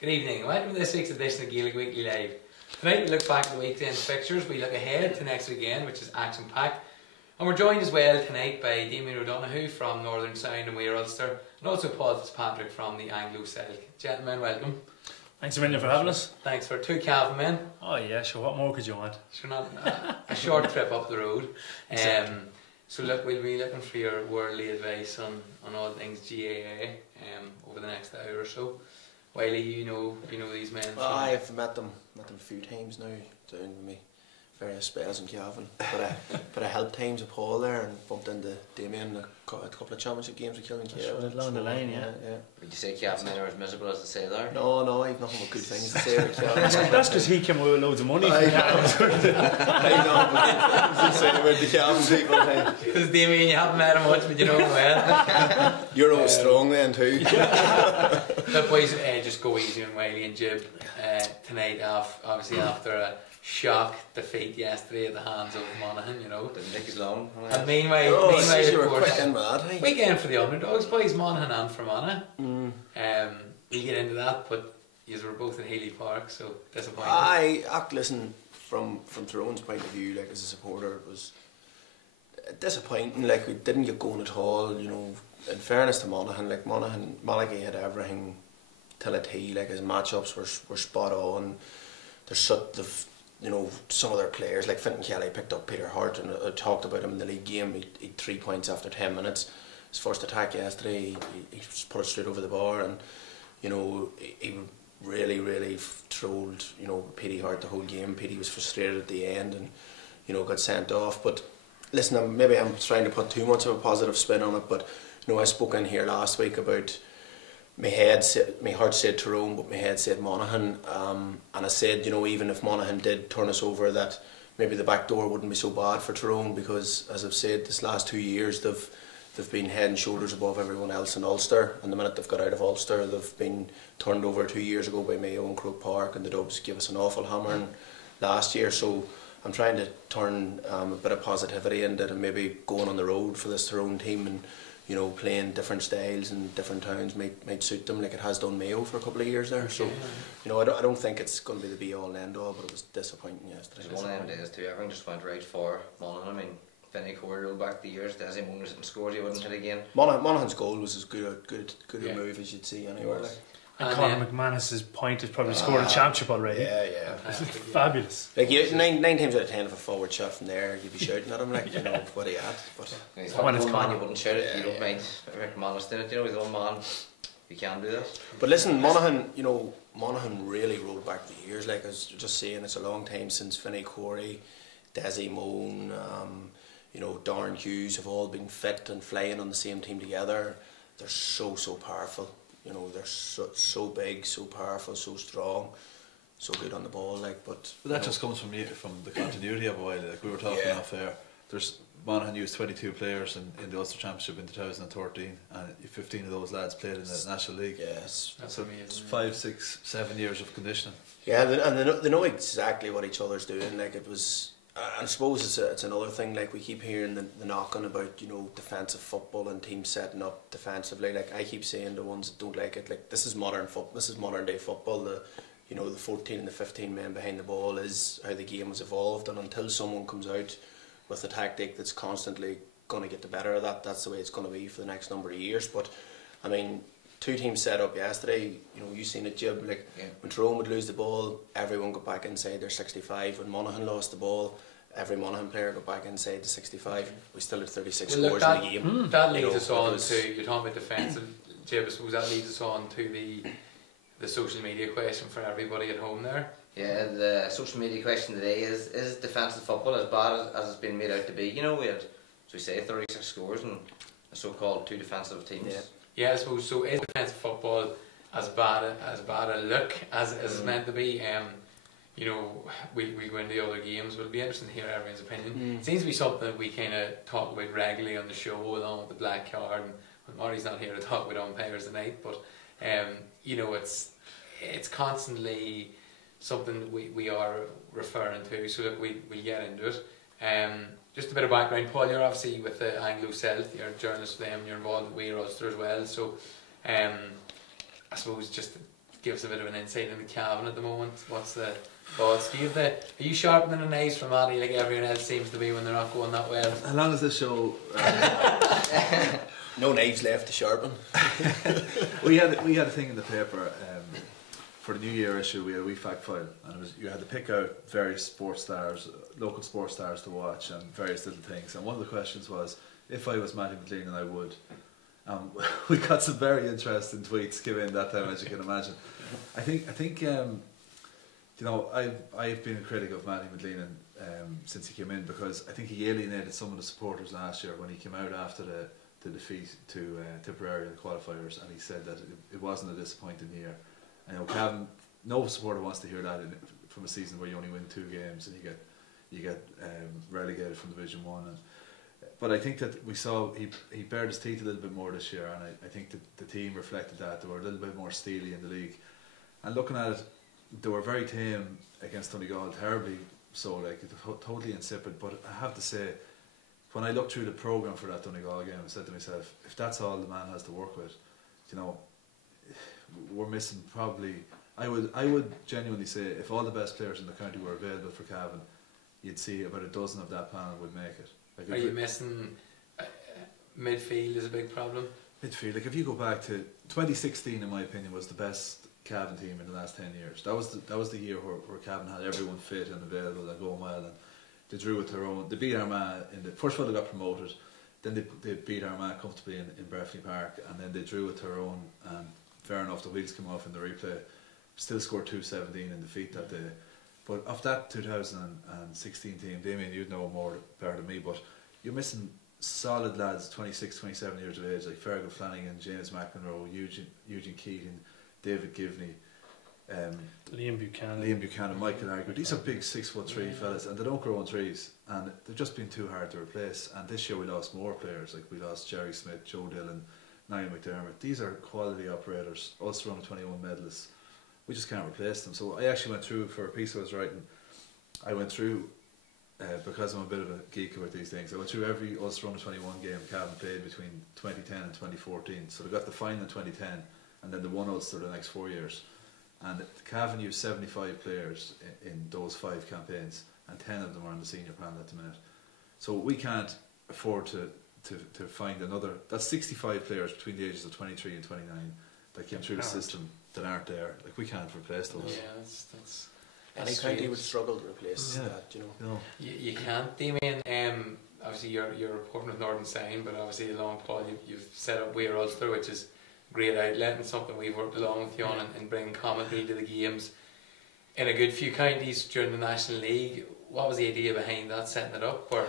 Good evening, welcome to this week's edition of Gaelic Weekly Live. Tonight we look back at the weekend's fixtures, we look ahead to next weekend, which is action-packed. And we're joined as well tonight by Damien O'Donoghue from Northern Sound and Mayo, Ulster, and also Paul Fitzpatrick from the Anglo-Celtic. Gentlemen, welcome. Thanks a million for having us. Thanks for two Calvin men. Oh yeah, sure, what more could you want? Sure, not a short trip up the road. So look, we'll be looking for your worldly advice on all things GAA over the next hour or so. Wiley, you know these men. Well, I've met them a few times now, doing me various spells in Cavan. But I helped times with Paul there and bumped into Damien a couple of championship games with Killing Cavan. Along the line, yeah. Would you say Cavan men are as miserable as they say there? No, I've nothing but good things to say about Cavan. That's because he came away with loads of money. I know but good things to say about the Cavan people. Because Damien, you haven't met him much, but you know him well. You're always strong then too. Look boys, just go easy on Wiley and Jib tonight, obviously after a shock defeat yesterday at the hands of Monaghan, you know. Didn't take as long. And meanwhile, you were of course, quick and mad, hey? Weekend for the underdogs, boys, Monaghan and Fermanagh. We'll get into that, but you were both in Healy Park, so disappointing. Listen, from Tyrone's point of view, like as a supporter, it was disappointing. Like we didn't get going at all. You know, in fairness to Monaghan, like Malachi had everything till a T. Like his matchups were spot on. There's some of their players, like Fintan Kelly picked up Peter Hart, and I talked about him in the league game. He had 3 points after 10 minutes. His first attack yesterday, he just put it straight over the bar, and you know he really trolled Petey Hart the whole game. Petey was frustrated at the end, and got sent off. But listen, maybe I'm trying to put too much of a positive spin on it, but I spoke in here last week about my heart said Tyrone, but my head said Monaghan, and I said, even if Monaghan did turn us over, that maybe the back door wouldn't be so bad for Tyrone, because as I've said, this last 2 years they've been head and shoulders above everyone else in Ulster, and the minute they've got out of Ulster, they've been turned over 2 years ago by Mayo and Croke Park, and the Dubs gave us an awful hammering last year. So I'm trying to turn a bit of positivity into it, and maybe going on the road for this Tyrone team, and playing different styles in different towns might suit them, like it has done Mayo for a couple of years there. So, I don't think it's going to be the be all and end all, but it was disappointing yesterday. It was one of them days too. Everything just went right for Monaghan. I mean, Vinny Corey rolled back the years. Desi Moon was hitting scores he wouldn't hit again. Monaghan's goal was as good a move as you'd see anywhere. And Conor McManus's point has probably scored a championship already. Yeah. Fabulous. Like nine times out of 10, if a forward shot from there, you'd be shouting at him like, what he had. But when it's man, you wouldn't shout it. You don't mind McManus did it. He's one man. You can do that. But listen, Monaghan really rolled back the years. Like I was just saying, it's a long time since Vinny Corey, Desi Moon, Darren Hughes have all been fit and flying on the same team together. They're so powerful. They're so big, so powerful, so strong, so good on the ball. But that just comes from the continuity of a while. Like we were talking off air, Monaghan used 22 players in the Ulster Championship in 2013, and 15 of those lads played in the National League. Yes, that's amazing. It's 5, 6, 7 years of conditioning. Yeah, and they know exactly what each other's doing. Like it was. I suppose it's another thing. Like we keep hearing the knocking about defensive football and teams setting up defensively. Like I keep saying to ones that don't like it, like this is modern football. This is modern day football. The 14 and the 15 men behind the ball is how the game has evolved. And until someone comes out with a tactic that's constantly going to get the better of that, that's the way it's going to be for the next number of years. But I mean, 2 teams set up yesterday. You seen it, Jib. Like when Tyrone would lose the ball, everyone got back inside their 65. When Monaghan lost the ball, every Monaghan player got back inside the 65. We still had 36 scores in the game. That leads us on to, you're talking about defence, Jib, I suppose that leads us on to the social media question for everybody at home there. Yeah, the social media question today is defensive football as bad as it's been made out to be? We had, as we say, 36 scores and a so-called 2 defensive teams. Yeah, I suppose so. Is defensive football as bad a look as it's meant to be? We go into the other games, but it'll be interesting to hear everyone's opinion. It seems to be something that we kind of talk about regularly on the show, along with the black card. And Marty's not here to talk about umpires tonight, but it's constantly something that we are referring to. So look, we'll get into it. Just a bit of background, Paul, you're obviously with the Anglo-Celtic, you're a journalist for them, you're involved with Ulster as well, so I suppose just give us a bit of an insight into Cavan at the moment. What's the thoughts? Are you sharpening the knives for Matty like everyone else seems to be when they're not going that well? How long is this show? No knives left to sharpen. we had a thing in the paper for the New Year issue. We had a wee fact file, and it was, you had to pick out various sports stars, local sports stars to watch, and various little things. And one of the questions was, if I was Matty McLean, and I would. We got some very interesting tweets given that time, as you can imagine. I think you know, I've been a critic of Matty McLean since he came in, because I think he alienated some of the supporters last year when he came out after the defeat to Tipperary in the qualifiers, and he said that it wasn't a disappointing year. I know Cavan, no supporter wants to hear that from a season where you only win 2 games and you get relegated from Division 1. But I think that we saw he bared his teeth a little bit more this year, and I think that the team reflected that. They were a little bit more steely in the league, and looking at it, they were very tame against Donegal, terribly so, like totally insipid. But I have to say, when I looked through the programme for that Donegal game, I said to myself, if that's all the man has to work with, you know, we're missing probably. I would genuinely say, if all the best players in the county were available for Cavan, you'd see about a dozen of that panel would make it. Like, are you missing midfield is a big problem? Midfield, like if you go back to 2016, in my opinion, was the best Cavan team in the last 10 years. That was the year where Cavan had everyone fit and available and going well, and they drew with Tyrone. They beat Armagh in the first of all, they got promoted, then they beat Armagh comfortably in Breffni Park, and then they drew with Tyrone, and fair enough, the wheels came off in the replay. Still scored 2-17 in defeat that day. But of that 2016 team, Damien, you'd know more better than me, but you're missing solid lads, 26, 27 years of age, like Fergal Flanagan, James McEnroe, Eugene Keating, David Givney, Liam Buchanan, Michael Argo. These are big 6'3" fellas, and they don't grow on trees, and they've just been too hard to replace. And this year we lost more players, like we lost Jerry Smith, Joe Dillon, Niall McDermott. These are quality operators, Ulster under 21 medalists. We just can't replace them. So I actually went through, for a piece I was writing, I went through, because I'm a bit of a geek about these things, I went through every Ulster under 21 game Cavan played between 2010 and 2014. So they got the final in 2010, and then they won Ulster the next 4 years. And Cavan used 75 players in those 5 campaigns, and 10 of them are on the senior panel at the minute. So we can't afford to find another. That's 65 players between the ages of 23 and 29 that came through the system that aren't there. Like, we can't replace those. Yeah, that's any county would struggle to replace that, you know. No. You can't, Damien. Obviously you're reporting with Northern Sign, but obviously along Paul you've set up Weir Ulster, which is a great outlet and something we've worked along with you on and bringing commentary to the games in a good few counties during the National League. What was the idea behind that, setting it up? Or?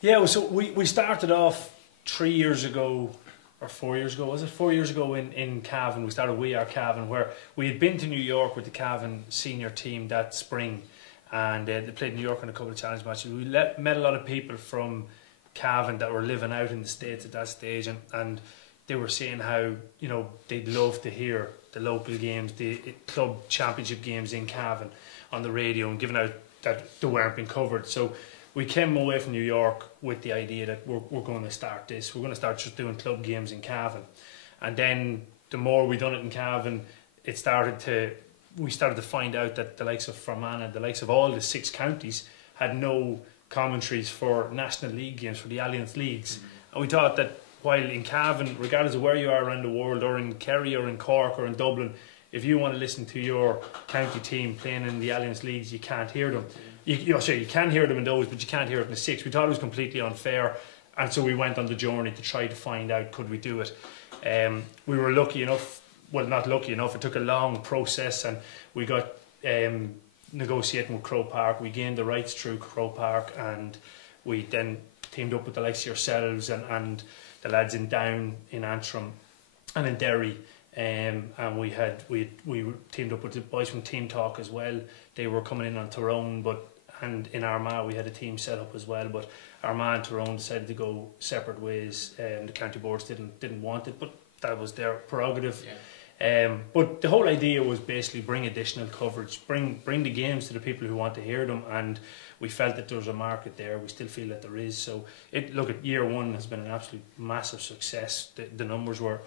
Yeah, so we started off 3 years ago, or 4 years ago, was it? 4 years ago in Cavan. We started We Are Cavan, where we had been to New York with the Cavan senior team that spring, and they played New York in a couple of challenge matches. We met a lot of people from Cavan that were living out in the States at that stage, and they were saying how, you know, they'd love to hear the local games, the club championship games in Cavan on the radio, and given out that they weren't being covered. So we came away from New York with the idea that we're going to start this. We're going to start just doing club games in Cavan. And then the more we done it in Cavan, we started to find out that the likes of Fermanagh, the likes of all the 6 counties had no commentaries for National League games, for the Alliance Leagues. And we thought that while in Cavan, regardless of where you are around the world, or in Kerry or in Cork or in Dublin, if you want to listen to your county team playing in the Alliance Leagues, you can't hear them. You can hear them in those, but you can't hear it in the 6. We thought it was completely unfair, and so we went on the journey to try to find out, could we do it. We were lucky enough, well, not lucky enough, it took a long process, and we got negotiating with Croke Park. We gained the rights through Croke Park, and we then teamed up with the likes of yourselves and the lads in Down, in Antrim and in Derry, and we teamed up with the boys from Team Talk as well. They were coming in on Tyrone, and in Armagh we had a team set up as well, but Armagh and Tyrone decided to go separate ways, and the county boards didn't want it, but that was their prerogative. But the whole idea was basically bring additional coverage, bring the games to the people who want to hear them, and we felt that there was a market there. We still feel that there is. So look, at year 1 has been an absolute massive success. The numbers were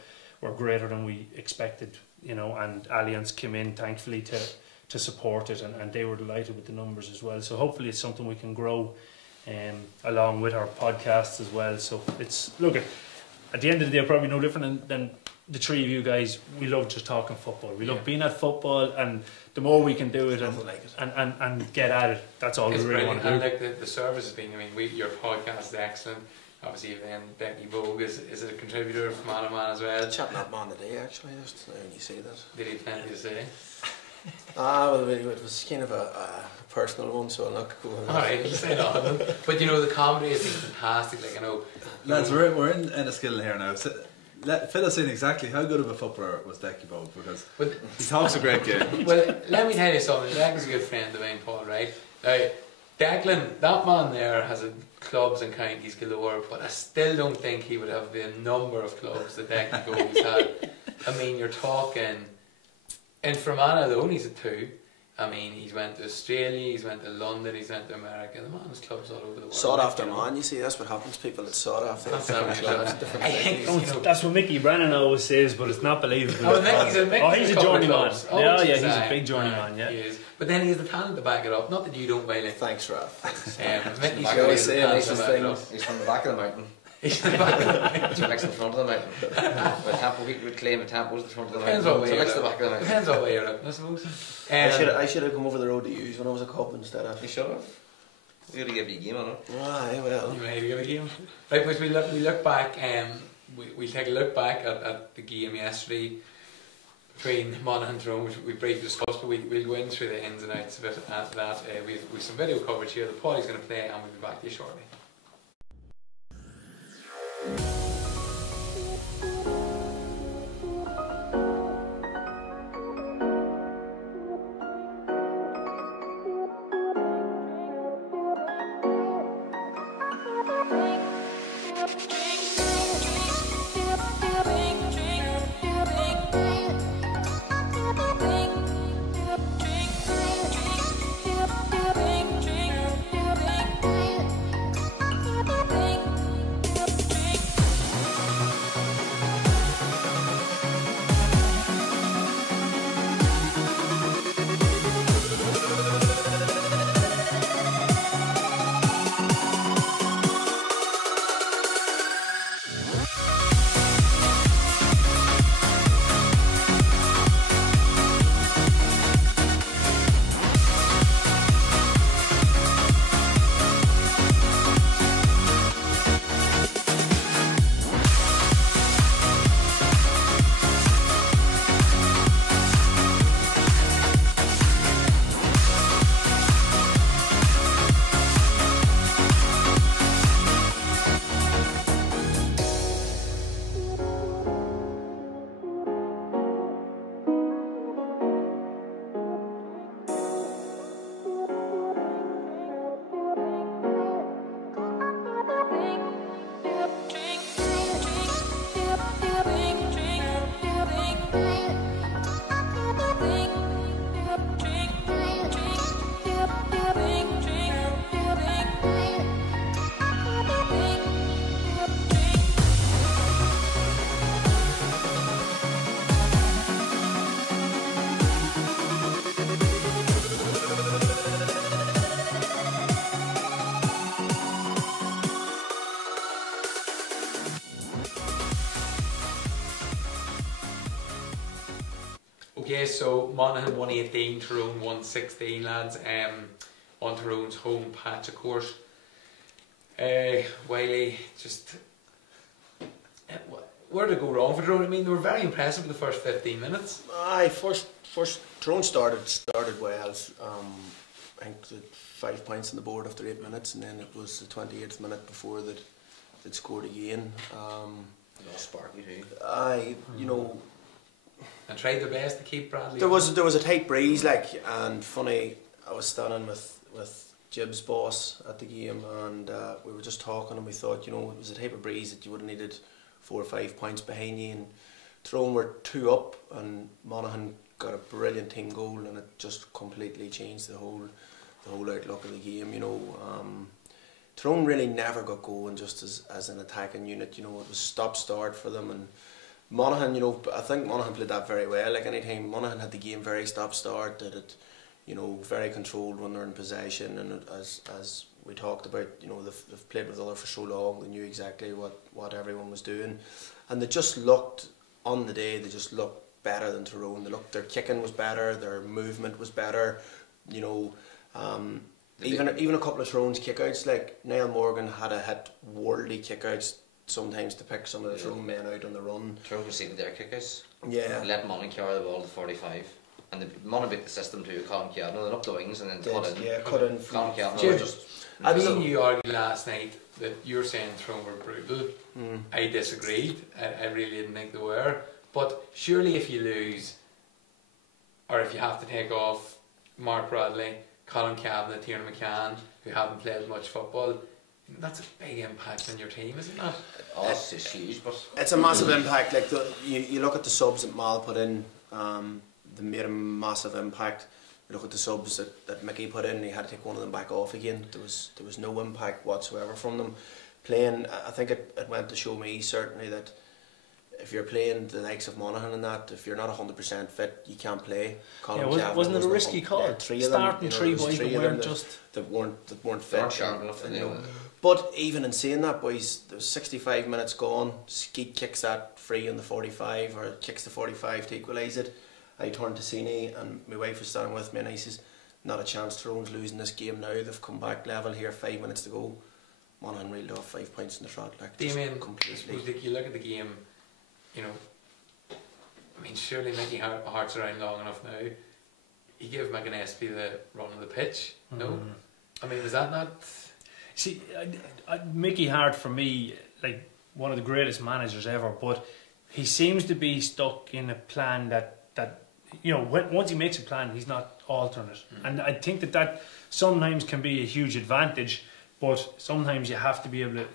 greater than we expected you know, and Allianz came in thankfully to support it, and they were delighted with the numbers as well. So hopefully it's something we can grow along with our podcasts as well. So it's, look, at the end of the day, probably no different than the three of you guys. We love just talking football. We love being at football, and the more we can do it and get at it, that's all It's we really brilliant. want to do. And like the service has been, I mean, your podcast is excellent. Obviously, then Becky Vogue is a contributor from Man as well. Chatting that man today, actually, just now when you say that. Did he have plenty to say? Well, it was kind of a personal one, so I'll not go on. Alright, we'll say that. But you know, the comedy has been fantastic. Like, I know, Lads, we're in Enniskillen here now. So, fill us in exactly how good of a footballer was Decky Bogue, because he talks a great game. well, let me tell you something. Declan's a good friend of mine, Paul, right? Declan, that man there has clubs and counties galore, but I still don't think he would have the number of clubs that Decky Bogue's had. I mean, you're talking, in Fermanagh alone, he's at 2. I mean, he's went to Australia, he's went to London, he's went to America. The man has clubs all over the world. Sought after man, you see, that's what happens. People that sought after different clubs, different I think, cities. you know, That's what Mickey Brennan always says, but it's not believable. He's a journeyman. He's a big journeyman. Yeah, he is. But then he has the talent to back it up. Not that you don't, Wiley. Thanks, Ralph. Mickey's Back got of the say talent nicest to back it up. things. He's from the back of the mountain. He's the back of the mountain. Two next to the front of the mountain. But Tampa, we would claim that Tampa's the front of the Depends mountain. what way So you're next to the at. back of the mountain. Depends what way you're at, I suppose. I should have come over the road to use when I was a cub instead of. You should have. We gotta give you a game on it. Aye, well. You ready to get a game? Right, boys, we look back. We'll take a look back at the game yesterday between Monaghan and Tyrone, which we briefly discussed, but we'll go in through the ins and outs of it after that. We've some video coverage here that Paulie's going to play, and we'll be back to you shortly. Okay, so Monaghan 118, Tyrone 116, lads. On Tyrone's home patch, of course. Wiley, just where did it go wrong for Tyrone? I mean, they were very impressive in the first 15 minutes. Aye, first Tyrone started well. I think the 5 points on the board after 8 minutes, and then it was the 28th minute before they'd scored again. Sparky too. Aye, you know. And tried their best to keep Bradley. There was a tight breeze, like, and funny. I was standing with Jib's boss at the game, and we were just talking, and we thought, you know, it was a type of breeze that you would have needed 4 or 5 points behind you, and Tyrone were 2 up, and Monaghan got a brilliant team goal, and it just completely changed the whole outlook of the game. You know, Tyrone really never got going just as an attacking unit. You know, it was stop start for them, and Monaghan, you know, I think Monaghan played that very well. Like any time, Monaghan had the game very stop-start, did it, you know, very controlled when they're in possession, and as we talked about, you know, they've played with Ulster for so long, they knew exactly what everyone was doing, and they just looked, on the day, they just looked better than Tyrone. Their kicking was better, their movement was better, you know. Even a couple of Tyrone's kickouts, like Niall Morgan had a hit worldly kickouts sometimes to pick some of the Tyrone men out on the run. Tyrone conceded their kickouts. Yeah. Let Monaghan carry the ball to 45. And Monaghan beat the system to Colin Cavan, and up the wings and then cut in. Yeah, cut in. Colin Cavan Jim, was just... I mean, you argued last night that you were saying Tyrone were brutal. I disagreed. I really didn't think they were. But surely if you lose, or if you have to take off Mark Bradley, Colin Cavan, Tiernan McCann, who haven't played much football, that's a big impact on your team, isn't it? Oh, it's huge, but... It's a massive impact. Like you look at the subs that Mal put in, they made a massive impact. You look at the subs that Mickey put in, he had to take one of them back off again. There was no impact whatsoever from them playing. I think it went to show me certainly that if you're playing the likes of Monaghan and that, if you're not 100% fit, you can't play. Wasn't it a risky call? Yeah, three of Starting them, three boys that weren't just... that weren't fit. They weren't sharp enough to do it. But even in saying that, boys, there's 65 minutes gone. Skeet kicks that free in the 45, or kicks the 45 to equalise it. I turned to Sini, and my wife was standing with me, and he says, "Not a chance. Tyrone's losing this game now. They've come back level here. 5 minutes to go." Monaghan reeled off 5 points in the trot. Like, Damien, completely. I suppose, like, you look at the game, you know, I mean, surely Mickey Hart's around long enough now. He gave McInnesby the run of the pitch. No, I mean, was that not? See, Mickey Hart for me, like one of the greatest managers ever, but he seems to be stuck in a plan that you know, once he makes a plan, he's not altering it, and I think that sometimes can be a huge advantage, but sometimes you have to be able to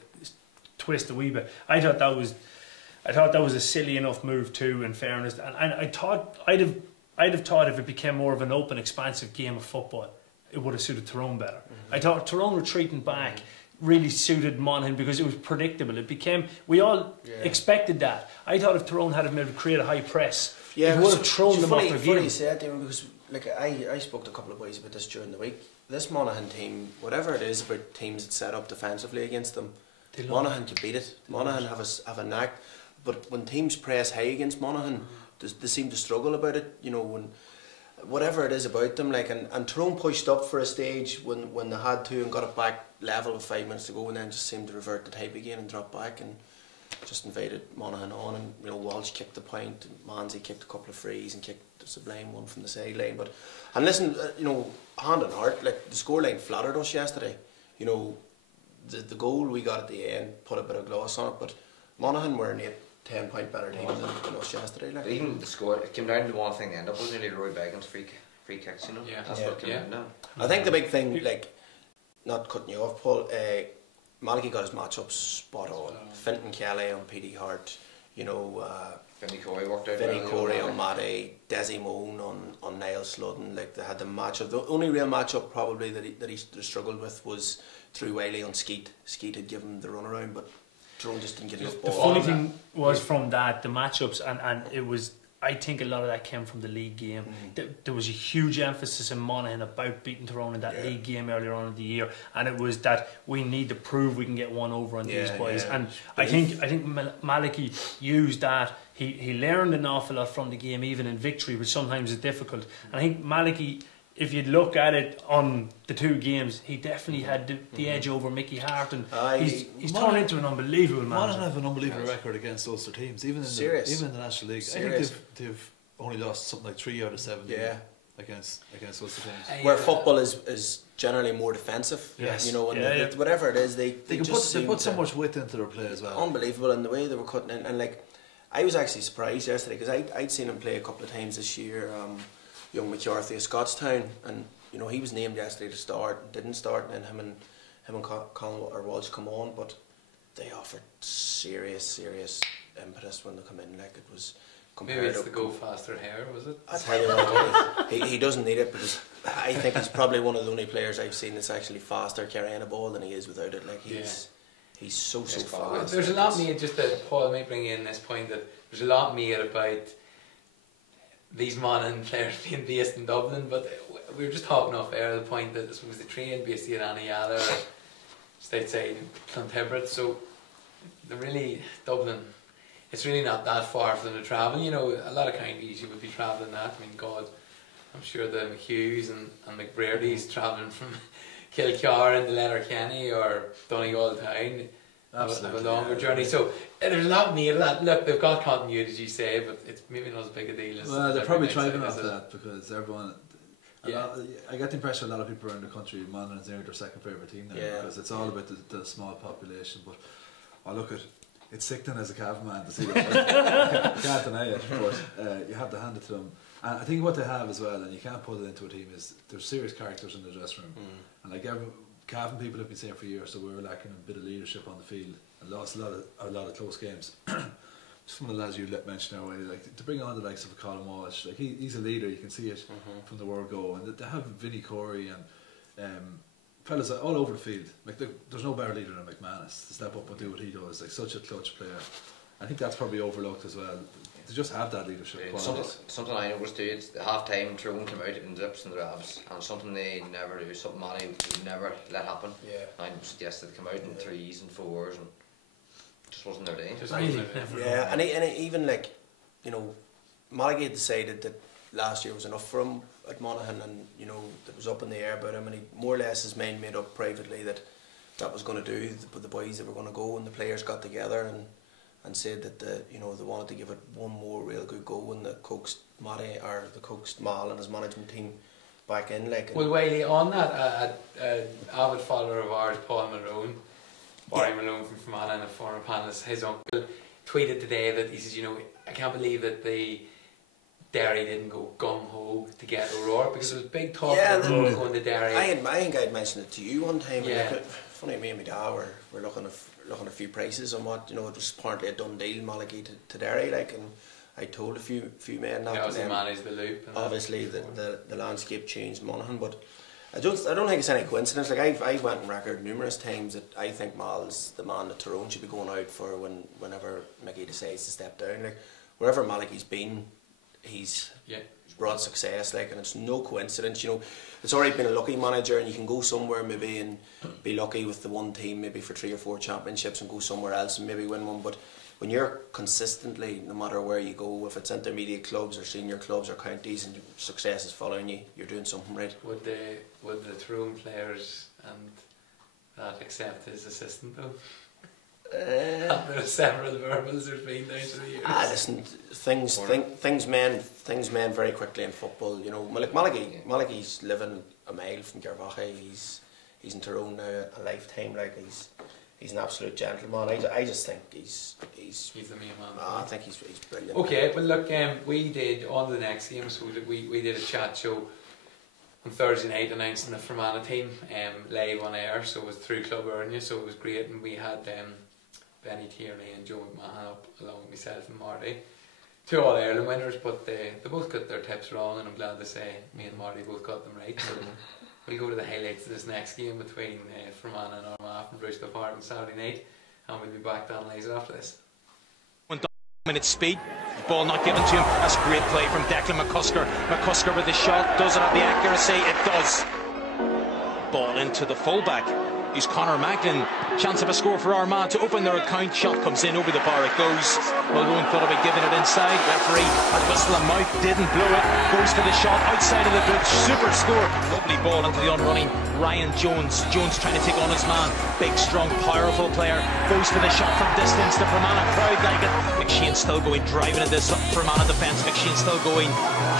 twist a wee bit. I thought that was a silly enough move too, in fairness, and I thought I'd have thought if it became more of an open, expansive game of football, it would have suited Tyrone better. I thought Tyrone retreating back really suited Monaghan because it was predictable. It became, we all expected that. I thought if Tyrone had been able to create a high press, it would have thrown them off their game. Funny you said, David, because like I spoke to a couple of boys about this during the week. This Monaghan team, whatever it is about teams that set up defensively against them, Monaghan can beat it. Monaghan have a knack, but when teams press high against Monaghan, they seem to struggle about it. You know, when whatever it is about them, like, and Tyrone pushed up for a stage when they had to and got it back level with 5 minutes to go, and then just seemed to revert the type again and drop back and just invited Monaghan on. And you know, Walsh kicked the point, Manzi kicked a couple of frees and kicked the sublime one from the sideline. But and listen, you know, hand on heart, like the scoreline flattered us yesterday. You know, the goal we got at the end put a bit of gloss on it, but Monaghan were an 8-10 point better team than us yesterday. Like. Even the score, it came down to one thing. The end up was nearly Roy Beggin's free kicks. You know, that's what came down now. I think the big thing, like, not cutting you off, Paul. Malachy got his matchups spot on. Fintan Kelly on PD Hart, you know, Vinny Corey worked out. Vinny Corey on Matty, Desi Moan on Niall Sludden. Like, they had the matchup. The only real matchup probably that he struggled with was through Wiley on Skeet. Skeet had given the runaround, but Tyrone just didn't get enough ball. The funny thing was from that, the matchups, and it was, I think a lot of that came from the league game. There was a huge emphasis in Monaghan about beating Tyrone in that league game earlier on in the year, and it was that we need to prove we can get one over on these boys. And I think Malachy used that. He learned an awful lot from the game, even in victory, which sometimes is difficult. And I think Malachy, if you look at it on the two games, he definitely had the edge over Mickey Hart, and he's turned into an unbelievable manager. Monaghan have an unbelievable record against Ulster teams, even in the National League. Serious. I think they've only lost something like 3 out of 7 against Ulster teams. Where football is generally more defensive, you know, and whatever it is, they put so much width into their play as well. Unbelievable, and the way they were cutting in, and like, I was actually surprised yesterday because I'd seen him play a couple of times this year. Young McCarthy of Scottstown, and you know, he was named yesterday to start, didn't start, and then him and Colin or Walsh come on, but they offered serious impetus when they come in. Like, it was compared. Maybe it's the go faster hair, was it? I tell you what, he doesn't need it, because I think he's probably one of the only players I've seen that's actually faster carrying a ball than he is without it. Like, he's He's so Yes, fast. There's a lot made, just that Paul might bring in this point, that there's a lot made about these Monaghan players being based in Dublin, but we were just talking off air, the point that I suppose they train basically at Anayala or just outside Clonterbret, so they're really, Dublin, it's really not that far for them to travel. You know, a lot of counties you would be travelling that. I mean, God, I'm sure the McHughes and McBreardy's travelling from Kilcar into Letterkenny or Donegal Town. Have a longer journey. So there's a lot made of that. Look, they've got continuity, as you say, but it's maybe not as big a deal as. Well, they're probably thriving off that because everyone. I get the impression a lot of people around the country, Monaghan's near their second favourite team now because it's all about the small population. But I look at it's sickening as a Cavan man to see that. You can't deny it, but you have to hand it to them. And I think what they have as well, and you can't put it into a team, is there's serious characters in the dressing room. And like Cavan people have been saying for years, so we were lacking a bit of leadership on the field and lost a lot of close games. Some of the lads you mentioned already, like to bring on the likes of Colin Walsh, like he's a leader. You can see it from the word go, and they have Vinnie Corey and fellas all over the field. Like there's no better leader than McManus to step up and do what he does. Like such a clutch player. I think that's probably overlooked as well. To just have that leadership. Something I noticed too. It's the half time. Tyrone came out in drips and drabs, and something they never do. Something Manny would never let happen. Yeah. I suggested they come out in 3s and 4s and. Just wasn't their day. Yeah, and even like, you know, Malagate decided that last year was enough for him at Monaghan, and you know it was up in the air about him, and he more or less his mind made up privately that was going to do. The boys that were going to go, and the players got together and said that they wanted to give it one more real good go, and the coaxed Mal and his management team back in. Well, Wiley, on that, avid follower of ours, Paul Malone. Barry Malone from Fermanagh and a former panellist, his uncle, tweeted today that he says, I can't believe that the Derry didn't go gung-ho to get O'Rourke, because there was big talk about O'Rourke going to Derry. I think I'd mentioned it to you one time. Funny, me and my dad were looking a few prices on what, it was apparently a done deal, Malachy to Derry, and I told a few men that. Obviously managed the loop. Obviously the landscape changed Monaghan, but I don't think it's any coincidence. I've went on record numerous times that I think Mal's the man that Tyrone should be going out for whenever Mickey decides to step down. Wherever Malachy's been, he's brought success. And it's no coincidence. It's already been a lucky manager, and you can go somewhere maybe and be lucky with the one team, maybe for 3 or 4 championships, and go somewhere else and maybe win one. But when you're consistently, no matter where you go, if it's intermediate clubs or senior clubs or counties, and success is following you, you're doing something right. Would the Tyrone players and that accept his assistant though? After several verbals there's been down to the years. Listen, things mend very quickly in football. Malachy's living a mile from Gervache. He's in Tyrone now a lifetime. He's an absolute gentleman. I just think he's the main man. I think he's brilliant. Okay, well look, we did on the next game. So we did a chat show on Thursday night announcing the Fermanagh team live on air. So it was through Club Ernia, so it was great, and we had Benny Tierney and Joe McMahon up along with myself and Marty, 2 All-Ireland winners, but they both got their tips wrong, and I'm glad to say me and Marty both got them right. So we'll go to the highlights of this next game between Fermanagh and Armagh from Bristol Park on Saturday night, and we'll be back to analyse it after this. Minute speed, ball not given to him. That's great play from Declan McCusker. McCusker with the shot, does it have the accuracy? It does. Ball into the fullback. He's Conor Macklin. Chance of a score for Armagh to open their account. Shot comes in over the bar. It goes. Mulroon thought about giving it inside. Referee had whistle and mouth. Didn't blow it. Goes for the shot outside of the boot. Super score. Lovely ball into the unrunning Ryan Jones. Jones trying to take on his man. Big, strong, powerful player. Goes for the shot from distance. The Fermanagh crowd like it. McShane still going, driving at this Fermanagh defence. McShane still going.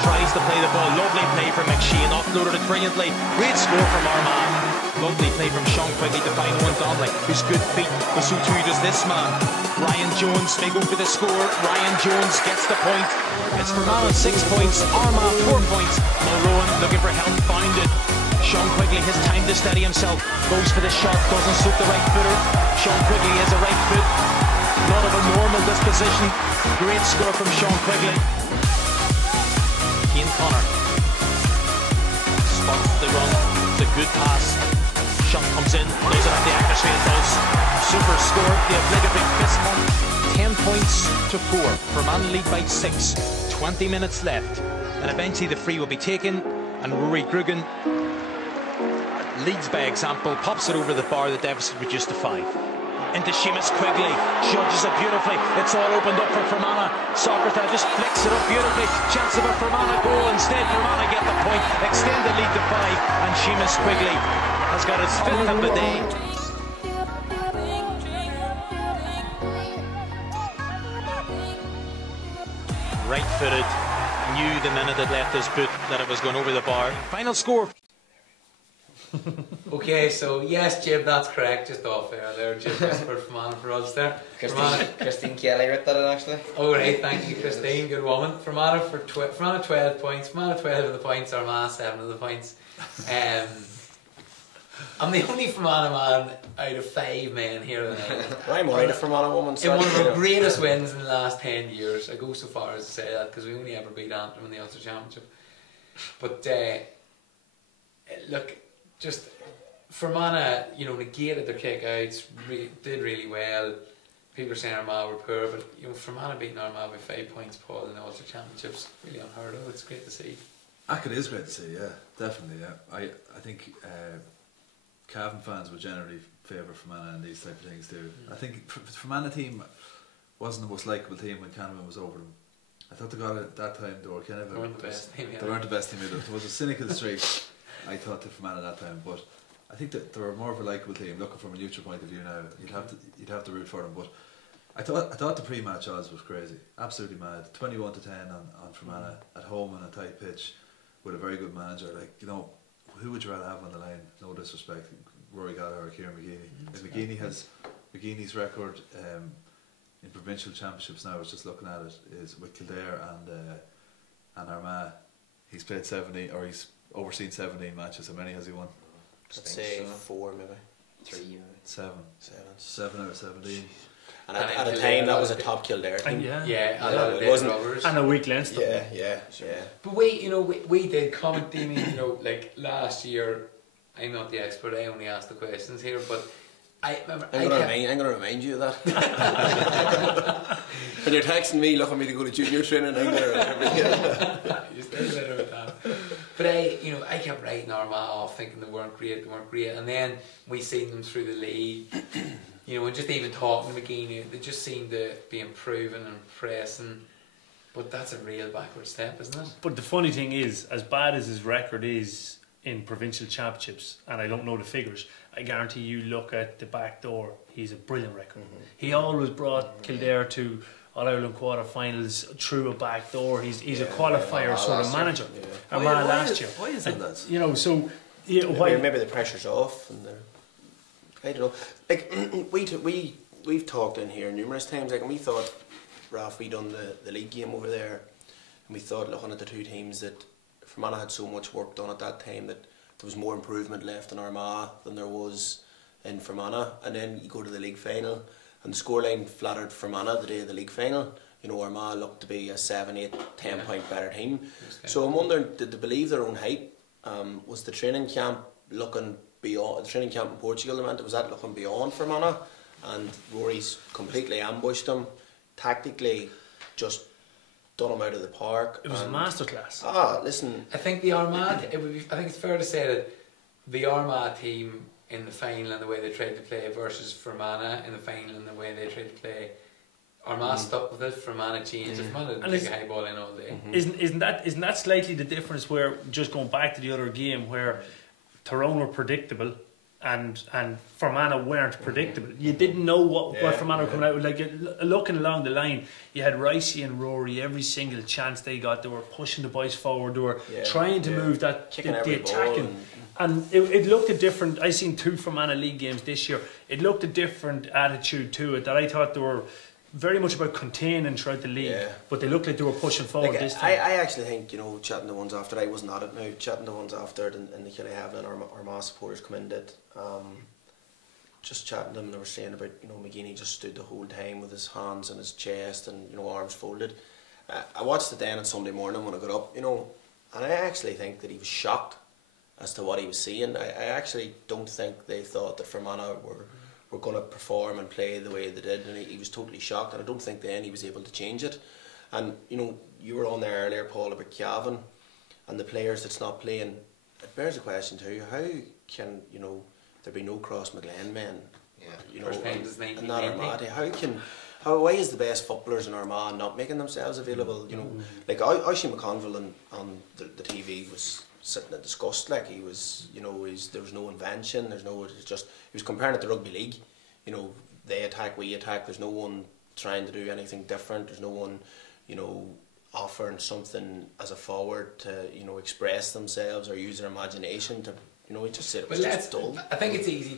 Tries to play the ball. Lovely play from McShane. Offloaded it brilliantly. Great score from Armagh. Lovely play from Sean Quigley to find one Donnelly, whose good feet. SO2 E does this man. Ryan Jones may go for the score. Ryan Jones gets the point. It's Fermanagh 6 points, Armagh 4 points. Mulrowan looking for help, found it. Sean Quigley has time to steady himself. Goes for the shot, doesn't suit the right footer. Sean Quigley has a right foot. Not of a normal disposition. Great score from Sean Quigley. Cian Connor spots the run. It's a good pass. shot comes in, does it have the accuracy? It does. Super score, the obligatory fist bump. 10 points to 4. Fermanagh lead by 6. 20 minutes left. And eventually the free will be taken, and Rory Grugan leads by example, pops it over the bar, the deficit reduced to 5. Into Seamus Quigley, judges it beautifully. It's all opened up for Fermanagh. Socrates just flicks it up beautifully. Chance of a Fermanagh goal. Instead, Fermanagh get the point, extend the lead to 5, and Seamus Quigley has got his 5th of the day. Right-footed, knew the minute it left his boot that it was going over the bar. Final score. Okay, so yes, Jim, that's correct. Just off there, Jim whispered Fermanagh for Ulster. Christine Kelly wrote that in, actually. Oh right, thank you, Christine. Good woman. Fermanagh for Fermanagh 12 points. Fermanagh 12 of the points. Armagh 7 of the points. I'm the only Fermanagh man out of 5 men here tonight. I'm alright a Fermanagh woman. In one of our greatest wins in the last 10 years. I go so far as to say that because we only ever beat Antrim in the Ulster Championship. But look, just Fermanagh, you know, negated their kick-outs, did really well. People are saying Armagh were poor, but you know, Fermanagh beating Armagh by 5 points, Paul, in the Ulster Championships, really unheard of. It's great to see. It is great to see, yeah, definitely. Yeah, I think Cavan fans would generally favour Fermanagh and these type of things too. I think Fermanagh team wasn't the most likeable team when Canavan was over them. I thought they got it at that time. They were kind of they weren't the best team. They weren't the best team either. It was a cynical streak, I thought, to Fermanagh at that time, but I think that they were more of a likeable team. Looking from a neutral point of view now, you'd have to root for them. But I thought the pre-match odds was crazy, absolutely mad. 21 to 10 on Fermanagh at home on a tight pitch with a very good manager. Like, you know, who would you rather have on the line? No disrespect, Rory Gallagher or Kieran McGeaney. If McGeaney has McGeaney's record in provincial championships now, I was just looking at it, is with Kildare and Armagh. He's played 70, or he's overseen 17 matches. How many has he won? I'd say 4 maybe. 3 maybe. 7 out of 17. And at a time that was a top Kildare team. It wasn't. And a weak Leinster. Yeah. But we did comment, Damien, you know, like last year. I'm not the expert. I only ask the questions here, but I remember. I'm going to remind you of that. When you're texting me, looking me to go to junior training, I'm going to remember you. You stay better with that. But I kept writing Armagh off, thinking they weren't great, and then we seen them through the league. You know, and just even talking to McGeaney, they just seemed to be improving and impressing. But that's a real backward step, isn't it? But the funny thing is, as bad as his record is in provincial championships, and I don't know the figures, I guarantee you look at the back door, he's a brilliant record. He always brought Kildare to All-Ireland quarter-finals through a back door. He's a qualifier sort of manager. Armagh last year. Why is that? You know, so... You know, maybe the pressure's off and I don't know. Like, we've talked in here numerous times, like, and we thought, Ralph, we done the league game over there, and we thought, looking at the two teams, that Fermanagh had so much work done at that time that there was more improvement left in Armagh than there was in Fermanagh. And then you go to the league final, and the scoreline flattered Fermanagh the day of the league final. You know, Armagh looked to be a 7, 8, 10 point better team. So I'm wondering, did they believe their own hype? Was the training camp looking beyond, the training camp in Portugal, was that looking beyond Fermanagh? And Rory's completely ambushed them, tactically just done them out of the park. It was a masterclass. Listen, I think the Armagh, I think it's fair to say that the Armagh team in the final and the way they tried to play versus Fermanagh in the final and the way they tried to play, Armagh stuck with it, Fermanagh changed it. Fermanagh didn't take a high ball in all day. Isn't that slightly the difference, where, just going back to the other game, where Tyrone were predictable and Fermanagh weren't predictable. You didn't know what Fermanagh were coming out with. Like, looking along the line, you had Ricey and Rory, every single chance they got, they were pushing the boys forward, they were trying to move that, the attacking. And it looked a different. I seen 2 Fermanagh league games this year. It looked a different attitude to it, that I thought they were very much about containing throughout the league, but they looked like they were pushing forward this time. I actually think, you know, chatting to ones after, I wasn't at it now, chatting to ones after it, and the Killyhaven and Armagh supporters come in, did just chatting to them, they were saying about, you know, McGeaney just stood the whole time with his hands on his chest and, you know, arms folded. I watched it then on Sunday morning when I got up, you know, and I actually think that he was shocked as to what he was seeing. I actually don't think they thought that Fermanagh were going to perform and play the way they did, and he was totally shocked, and I don't think then he was able to change it. And you know, you were on there earlier, Paul, about Cavan and the players that's not playing. It bears a question too, how can, you know, there be no Cross McGlen men? Yeah. You know, First time since and not Armagh. Why is the best footballers in Armagh not making themselves available? You know, like Oisin McConville on the TV was sitting in disgust. Like he was, you know, there was no invention. It's just he was comparing it to rugby league. You know, they attack, we attack. There's no one trying to do anything different. There's no one, you know, offering something as a forward to, you know, express themselves or use their imagination to, you know, he just said it was just dull. I think it's easy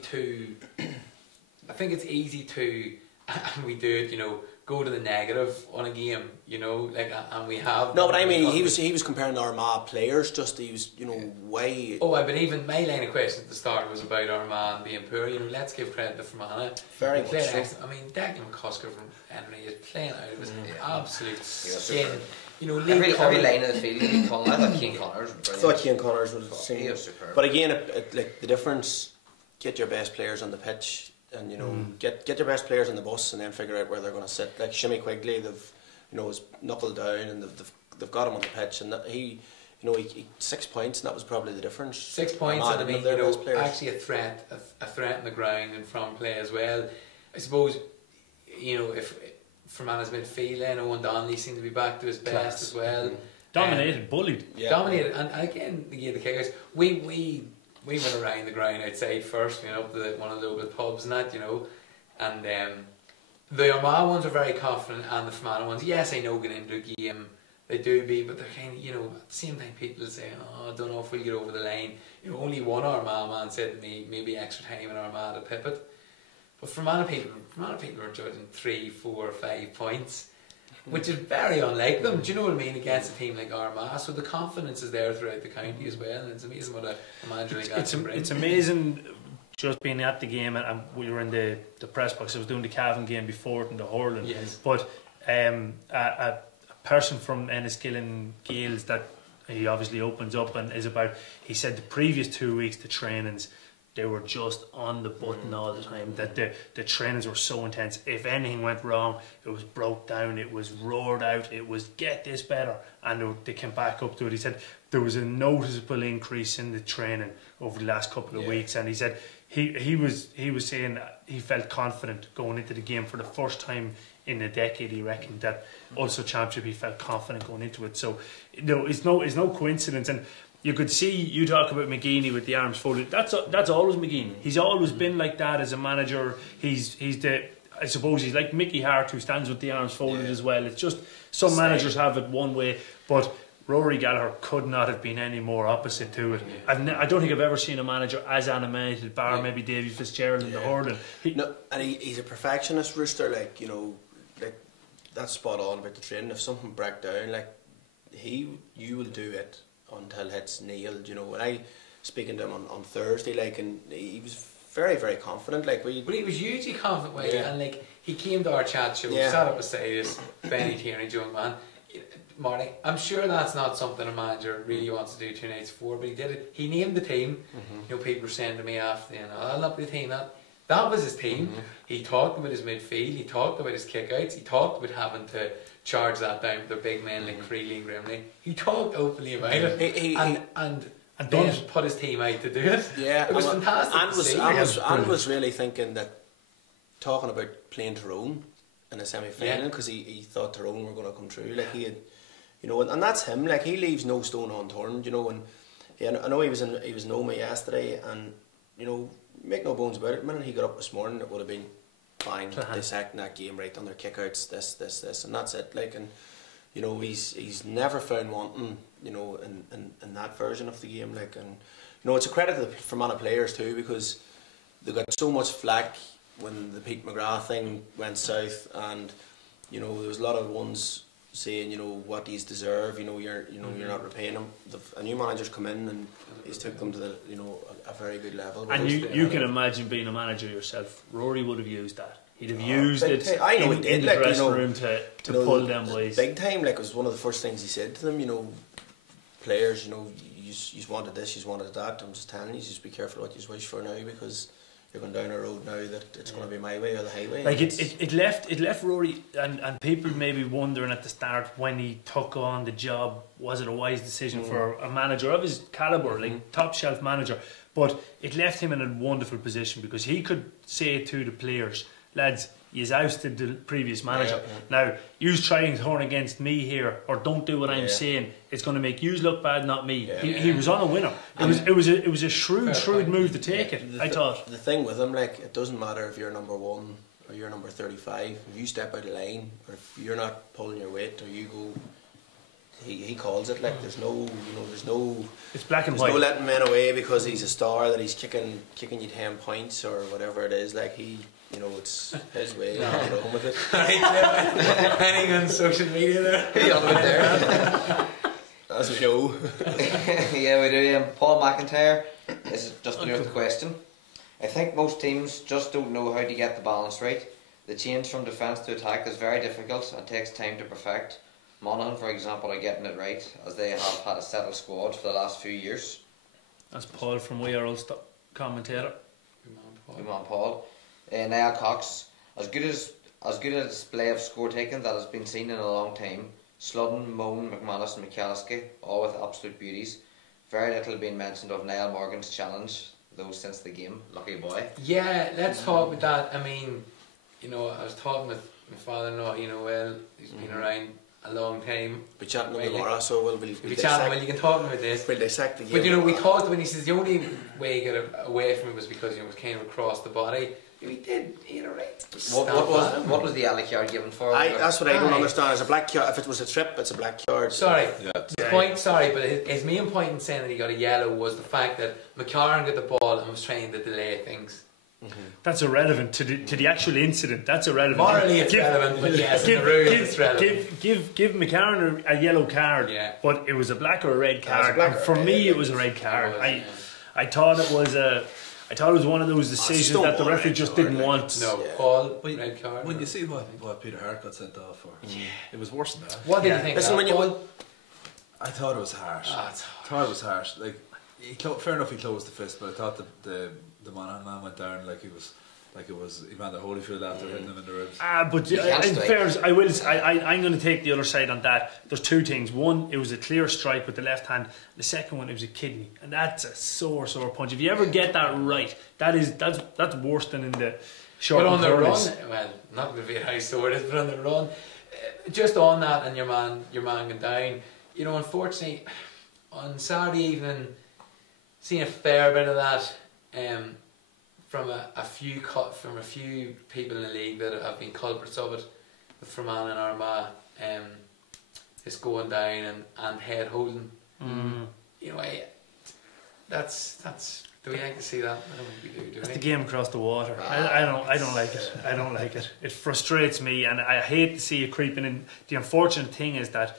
to, and we do it, you know, go to the negative on a game, you know, like, and we have. No, but I mean, he was comparing Armagh players. Just he was, you know, way. Oh, but even my line of question at the start was about Armagh being poor. You know, let's give credit to Fermanagh. Very much so. I mean, Declan McCusker from Henry is playing out. It was absolute skin. You know, every line of the field, I thought Cian Connors was brilliant. I thought Cian Connors was he was superb. But again, like the difference, get your best players on the pitch. And you know, get your best players on the bus, and then figure out where they're going to sit. Like Shimmy Quigley, they've, you know, is knuckled down, and they've got him on the pitch, and he 6 points, and that was probably the difference. 6 points, and I mean, you know, actually a threat in the ground and from play as well. I suppose, you know, if Fermanagh's midfield, Owen Donnelly seemed to be back to his best as well. Dominated, bullied. Yeah. Dominated, and again, the kickers. We went around the ground outside first, you know, up to one of the local pubs and that, you know, and the Armagh ones are very confident, and the Fermanagh ones, yes, I know going into a game they do be, but they're kind of, you know, at the same time people say, oh, I don't know if we'll get over the line. You know, only one Armagh man said to me, maybe extra time in Armagh to pip it, but Fermanagh people are judging 3, 4, 5 points, which is very unlike them. Do you know what I mean? Against a team like Armagh, so the confidence is there throughout the county as well, and it's amazing what a manager like that can bring. It's amazing just being at the game, and we were in the press box. I was doing the Cavan game before it in the hurling. Yes. But a person from Enniskillen Gales that he obviously opens up and is about. He said the previous 2 weeks the trainings, they were just on the button all the time, that the trainings were so intense. If anything went wrong, it was broke down, it was roared out, it was get this better, and they came back up to it. He said there was a noticeable increase in the training over the last couple of weeks, and he said he was saying he felt confident going into the game for the first time in a decade. He reckoned that Ulster Championship, he felt confident going into it. So it's no coincidence. And you could see, you talk about McGeaney with the arms folded. That's always McGeaney. He's always been like that as a manager. He's I suppose he's like Mickey Hart, who stands with the arms folded as well. It's just some managers have it one way, but Rory Gallagher could not have been any more opposite to it. I don't think I've ever seen a manager as animated, bar maybe Davy Fitzgerald in the hurling. He's a perfectionist, Rooster. Like, you know, like that's spot on about the training. If something breaks down, like you will do it until it's nailed, you know. When I speaking to him on Thursday, like, and he was very, very confident. Like, but he was hugely confident, and like he came to our chat show, sat up beside us, Benny Tierney, Joe McMahon. Marty, I'm sure that's not something a manager really wants to do 2 nights before, but he did it. He named the team. You know, people were saying to me after, you know, I'll not be the team. That was his team. He talked about his midfield. He talked about his kickouts. He talked about having to charge that down with their big men like Creeley and Grimley. He talked openly about it, and then put his team out to do it. Yeah, it was fantastic. And was really thinking that, talking about playing Tyrone in a semi-final, because he thought Tyrone were going to come through. Like, he had, you know, and that's him. Like, he leaves no stone unturned, you know. And I know he was in Noma yesterday, and you know, make no bones about it. The minute he got up this morning, it would have been fine, dissecting that game right on their kickouts, this, and that's it. Like, and you know, he's never found wanting, you know, in that version of the game. Like, and you know, it's a credit to the Fermanagh players too, because they got so much flack when the Pete McGrath thing went south, and you know, there was a lot of ones saying, you know, what these deserve. You know, you're not repaying them. A new manager's come in and he's took them to the, you know, a very good level. And you can imagine being a manager yourself. Rory would have used that. He'd have used it in the dressing room to pull them boys. Big time. Like, it was one of the first things he said to them. You know, players, you know, you wanted this, you wanted that. I'm just telling you, just be careful what you wish for now, because you're going down a road now that it's going to be my way or the highway. Like it left Rory, and people may be wondering at the start when he took on the job, was it a wise decision for a manager of his calibre, like top shelf manager? But it left him in a wonderful position, because he could say to the players, lads, he's ousted the previous manager. Now, you try and turn against me here, or don't do what I'm saying. It's going to make you look bad, not me. He was on a winner. It was a shrewd move to take it. I thought. The thing with him, like, it doesn't matter if you're number 1 or you're number 35. If you step out of line, or if you're not pulling your weight, or you go, he calls it. Like, there's no, It's black and there's white. no letting men away because he's a star, that he's kicking you 10 points or whatever it is. Like, it's his way. Get on with it. Anything on social media there? That's a show. Yeah, we do. Paul McIntyre, this is just a little question. I think most teams just don't know how to get the balance right. The change from defence to attack is very difficult and takes time to perfect. Monaghan, for example, are getting it right, as they have had a settled squad for the last few years. That's Paul from We Are Ulster, commentator. Good man, Paul. Niall Cox, as good a display of score taking that has been seen in a long time. Sludden, Moan, McManus and McCalliskey, all with absolute beauties. Very little being mentioned of Niall Morgan's challenge, though, since the game. Lucky boy. Yeah, let's talk about that. I mean, I was talking with my father-in-law, he's been around a long time. Be chatting with tomorrow, so we'll be chatting. Well, you can talk about this. We'll dissect the game. But we talked when he says the only way he got away from it was because it was kind of across the body. He did, right. What was the yellow card given for? That's what I don't understand. It's a black card. If it was a trip, it's a black card. Sorry, the point. Sorry, but his main point in saying that he got a yellow was the fact that McLaren got the ball and was trying to delay things. That's irrelevant to the actual incident. That's irrelevant. Morally, it's relevant, but yes, in the rules, it's relevant. Give McCarron a yellow card, but it was a black or a red card. And for me, it was a red card. I thought it was one of those decisions that the referee just didn't want. No, Paul, red card. When you see what Peter Hart got sent off for, it was worse than that. What did you think? Listen, I thought it was harsh. I thought it was harsh. Like, fair enough, he closed the fist, but I thought the man went down like it was Evander Holyfield after hitting him in the ribs. But in fairness, I'm going to take the other side on that. There's two things. One, it was a clear strike with the left hand. The second one, it was a kidney, and that's a sore punch. If you ever get that right, that's worse than in the short. But on the run, well, not going to be how sore it is, but on the run, just on that, and your man going down. Unfortunately, on Saturday evening, seeing a fair bit of that. From a few people in the league that have been culprits of it, with Fermanagh and Armagh, just going down and head holding. That's. Do we like to see that? I don't think we do. That's the game across the water. I don't like it. I don't like it. It frustrates me, and I hate to see it creeping in. The unfortunate thing is that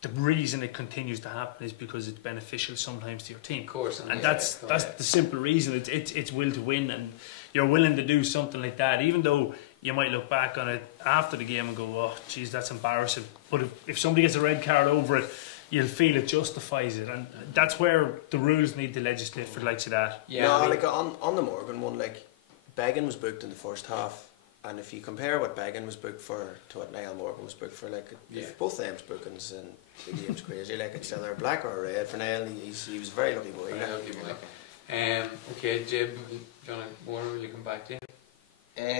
the reason it continues to happen is because it's beneficial sometimes to your team. Of course, and that's the simple reason. It's will to win, and you're willing to do something like that, even though you might look back on it after the game and go, "Oh, geez, that's embarrassing." But if somebody gets a red card over it, you'll feel it justifies it, and that's where the rules need to legislate for the likes of that. Yeah, like on the Morgan one, like Began was booked in the first half. And if you compare what Began was booked for to what Niall Morgan was booked for, like both them's bookings and the game's crazy. Like, it's either black or red. For Niall, he was a very lucky boy. Okay, Jib, do you want to more? Will you come back to you?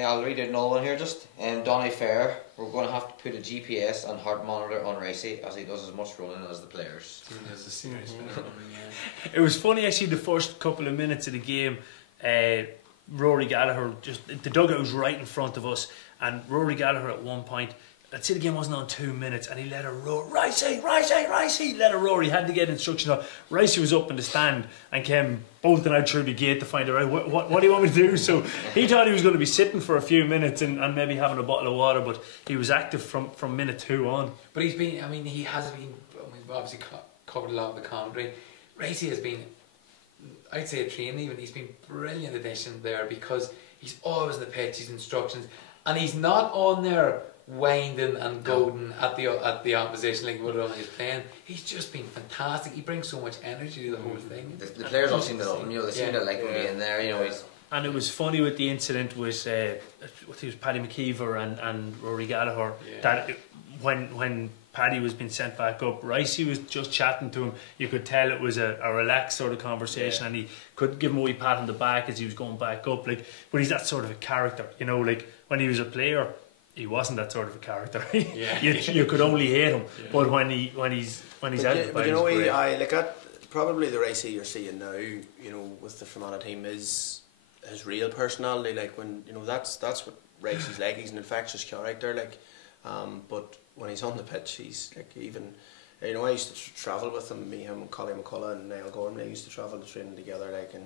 I'll read out another one here just. Donny Fair, we're going to have to put a GPS and heart monitor on Ricey as he does as much running as the players. There's a serious bit of running, It was funny actually the first couple of minutes of the game. Rory Gallagher, the dugout was right in front of us, and Rory Gallagher at one point, I'd say the game wasn't on 2 minutes, and he let her roar, Ricey, let her roar. He had to get instruction up. Ricey was up in the stand and came bolting out through the gate to find out, what do you want me to do? So he thought he was going to be sitting for a few minutes and maybe having a bottle of water, but he was active from minute 2 on. But he has been, we've obviously covered a lot of the commentary. Ricey has been, I'd say a train even, he's been brilliant addition there, because he's always in the pitch, his instructions, and he's not on there winding and goading at the opposition like what he's playing. He's just been fantastic. He brings so much energy to the whole thing. The players all seem to love him. You know, they seem to like him being there. You know, he's. And it was funny with the incident with Paddy McKeever and Rory Gallagher that when Paddy was being sent back up, Ricey was just chatting to him. You could tell it was a relaxed sort of conversation, and he could give him a wee pat on the back as he was going back up. Like, but he's that sort of a character, you know. Like when he was a player, he wasn't that sort of a character. You could only hate him. But when he's out, but you know, I like at probably the Ricey you're seeing now, you know, with the Fermanagh team is his real personality. Like when you know that's what Ricey's like. He's an infectious character. Like, but when he's on the pitch, he's like even. You know, I used to travel with him, him, Collie McCullough and Niall Gormley. I used to travel to training together, like, and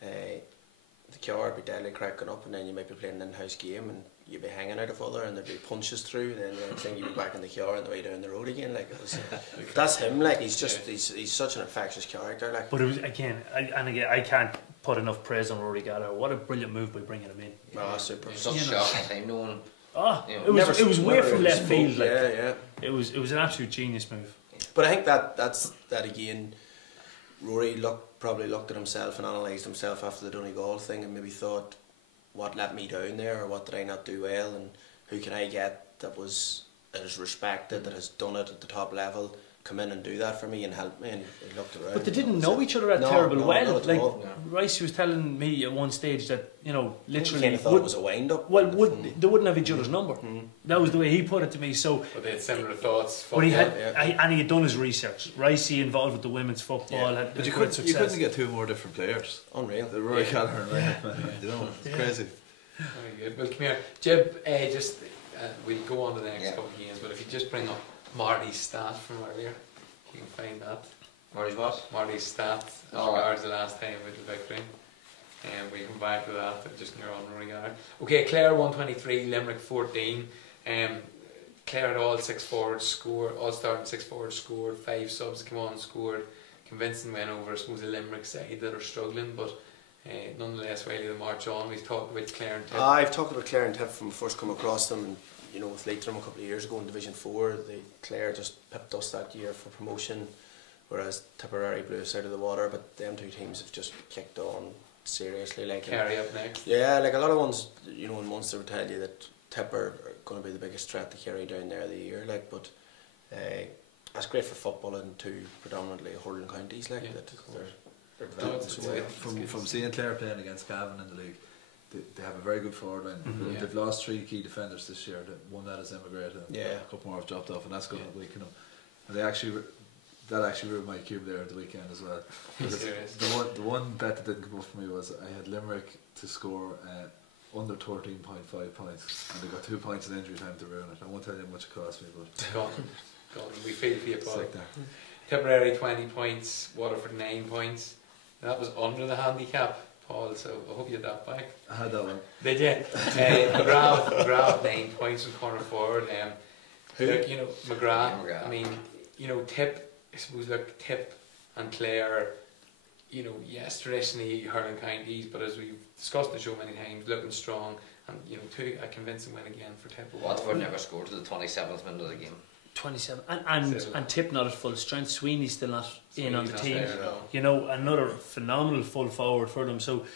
the car would be deadly cracking up, and then you might be playing an in-house game, and you'd be hanging out of other, and there'd be punches through, and then the next thing you'd be back in the car on the way down the road again. Like, it was, that's him. Like, he's just he's such an infectious character. Like, but it was again, I can't put enough praise on Rory Gallagher. What a brilliant move by bringing him in. Oh, super. Such a shock at the time. No one. It was way from left field. Like, yeah. It was an absolute genius move. But I think that's again. Rory probably looked at himself and analysed himself after the Donegal thing, and maybe thought, what let me down there, or what did I not do well, and who can I get that is respected, that has done it at the top level, come in and do that for me and help me. And he looked around. But they didn't know each other terrible well. Like Rice was telling me at one stage that, you know, literally I thought it was a wind up. Well, they wouldn't have each other's number. That was the way he put it to me. So, but they had similar thoughts. But he had done his research. Ricey involved with the women's football. Had but you couldn't get two more different players. Unreal. The Rory Gallagher and Ryan, you know, it's crazy. Very good. Well, come here, Jib. We'll go on to the next couple of games, but if you just bring up Marty's stat from earlier. You can find that. Marty's what? Marty's stat as regards the last time with the victory. And we come back to that just in your own regard. Okay, Clare 123, Limerick 14. Clare had all six forwards scored, all starting six forwards scored, 5 subs came on and scored. Convincing win over, I suppose, the Limerick side that are struggling, but nonetheless, while they march on, we've talked about Clare and Tip. I've talked about Clare and Tip from first come across them. And, you know, with Leitrim a couple of years ago in Division 4, Clare just pipped us that year for promotion, whereas Tipperary blew us out of the water. But them two teams have just kicked on seriously. Like Kerry up next. Yeah, like a lot of ones, you know, in Munster would tell you that Tip are going to be the biggest threat to Kerry down there of the year. Like, but that's great for football in two predominantly hurling counties. Like that, they're developing so well. From seeing Clare playing against Cavan in the league. They have a very good forward line. They've lost 3 key defenders this year. One that has emigrated, a couple more have dropped off, and that's going to weaken them. And that actually ruined my cube there at the weekend as well. The one bet that didn't come up for me was I had Limerick to score under 13.5 points, and they got 2 points in injury time to ruin it. I won't tell you how much it cost me, but go on. We feel for you, Paul. Like Tipperary 20 points, Waterford 9 points. That was under the handicap, Paul, so I hope you had that back. I had that one. Did you? McGrath 9 points from corner forward. Who? Look, you know, McGrath. McGrath. I mean, you know, Tip, I suppose, look, Tip and Clare, you know, yes, traditionally hurling counties, but as we've discussed on the show many times, looking strong, and, you know, a convincing win again for Tip. Watford never scored to the 27th minute of the game. 27 and Tip not at full strength. Sweeney's still not in on the team. There, no. You know, another phenomenal full forward for them. So,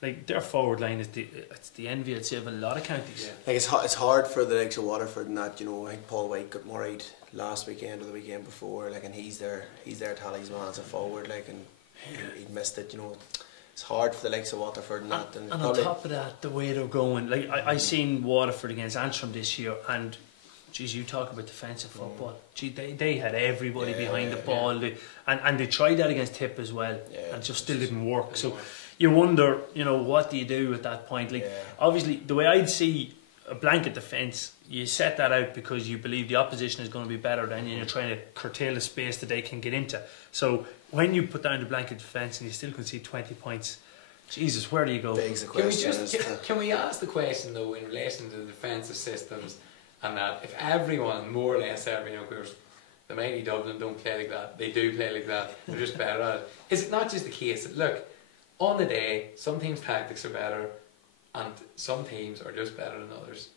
like, their forward line is the envy, I'd say, of a lot of counties. Yeah. Like it's hard for the likes of Waterford and that. You know, I think Paul White got worried last weekend or the weekend before. Like, and he's their talisman as a forward. Like, and he missed it. You know, it's hard for the likes of Waterford and that. And on top of that, the way they're going, like I seen Waterford against Antrim this year, and geez, you talk about defensive football. Gee, they had everybody behind the ball, and they tried that against Tip as well, and just still didn't work. So you wonder, you know, what do you do at that point? Like, obviously, the way I'd see a blanket defence, you set that out because you believe the opposition is going to be better than you, and you're trying to curtail the space that they can get into. So when you put down the blanket defence and you still concede 20 points, Jesus, where do you go? Can we ask the question though in relation to the defensive systems? And that if everyone, more or less everyone, of course, the mighty Dublin don't play like that, they do play like that, they're just better at it. Is it not just the case that, look, on the day, some teams' tactics are better and some teams are just better than others?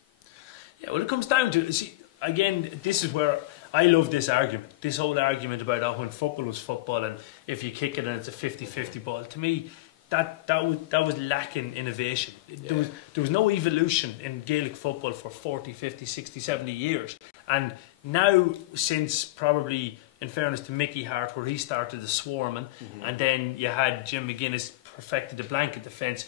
Yeah, well, it comes down to, see, again, this is where I love this argument. This whole argument about when football was football and if you kick it and it's a 50-50 ball. To me, that was lacking innovation. There was no evolution in Gaelic football for 40, 50, 60, 70 years. And now, since probably, in fairness to Mickey Hart, where he started the swarming, and then you had Jim McGuinness perfected the blanket defence,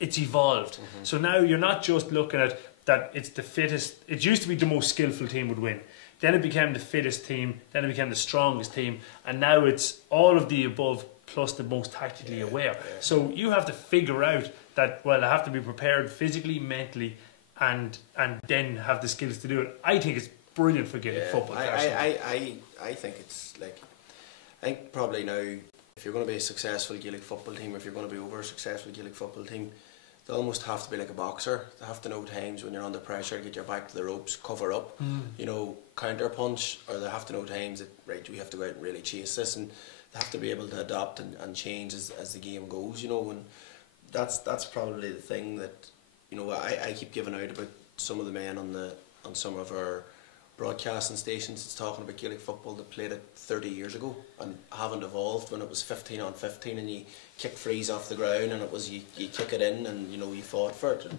it's evolved. So now you're not just looking at that it's the fittest. It used to be the most skillful team would win. Then it became the fittest team. Then it became the strongest team. And now it's all of the above plus the most tactically aware. So you have to figure out that, well, I have to be prepared physically, mentally, and then have the skills to do it. I think it's brilliant for Gaelic football. I think it's like, I think probably now, if you're going to be a successful Gaelic football team, if you're going to be over a successful Gaelic football team, they almost have to be like a boxer. They have to know times when you're under pressure, get your back to the ropes, cover up, you know, counter punch, or they have to know times that, right, we have to go out and really chase this, and they have to be able to adapt and change as the game goes, you know. And that's probably the thing that, you know, I keep giving out about some of the men on some of our broadcasting stations that's talking about Gaelic football that played it 30 years ago and haven't evolved, when it was 15 on 15 and you kick frees off the ground and it was you kick it in and, you know, you fought for it. And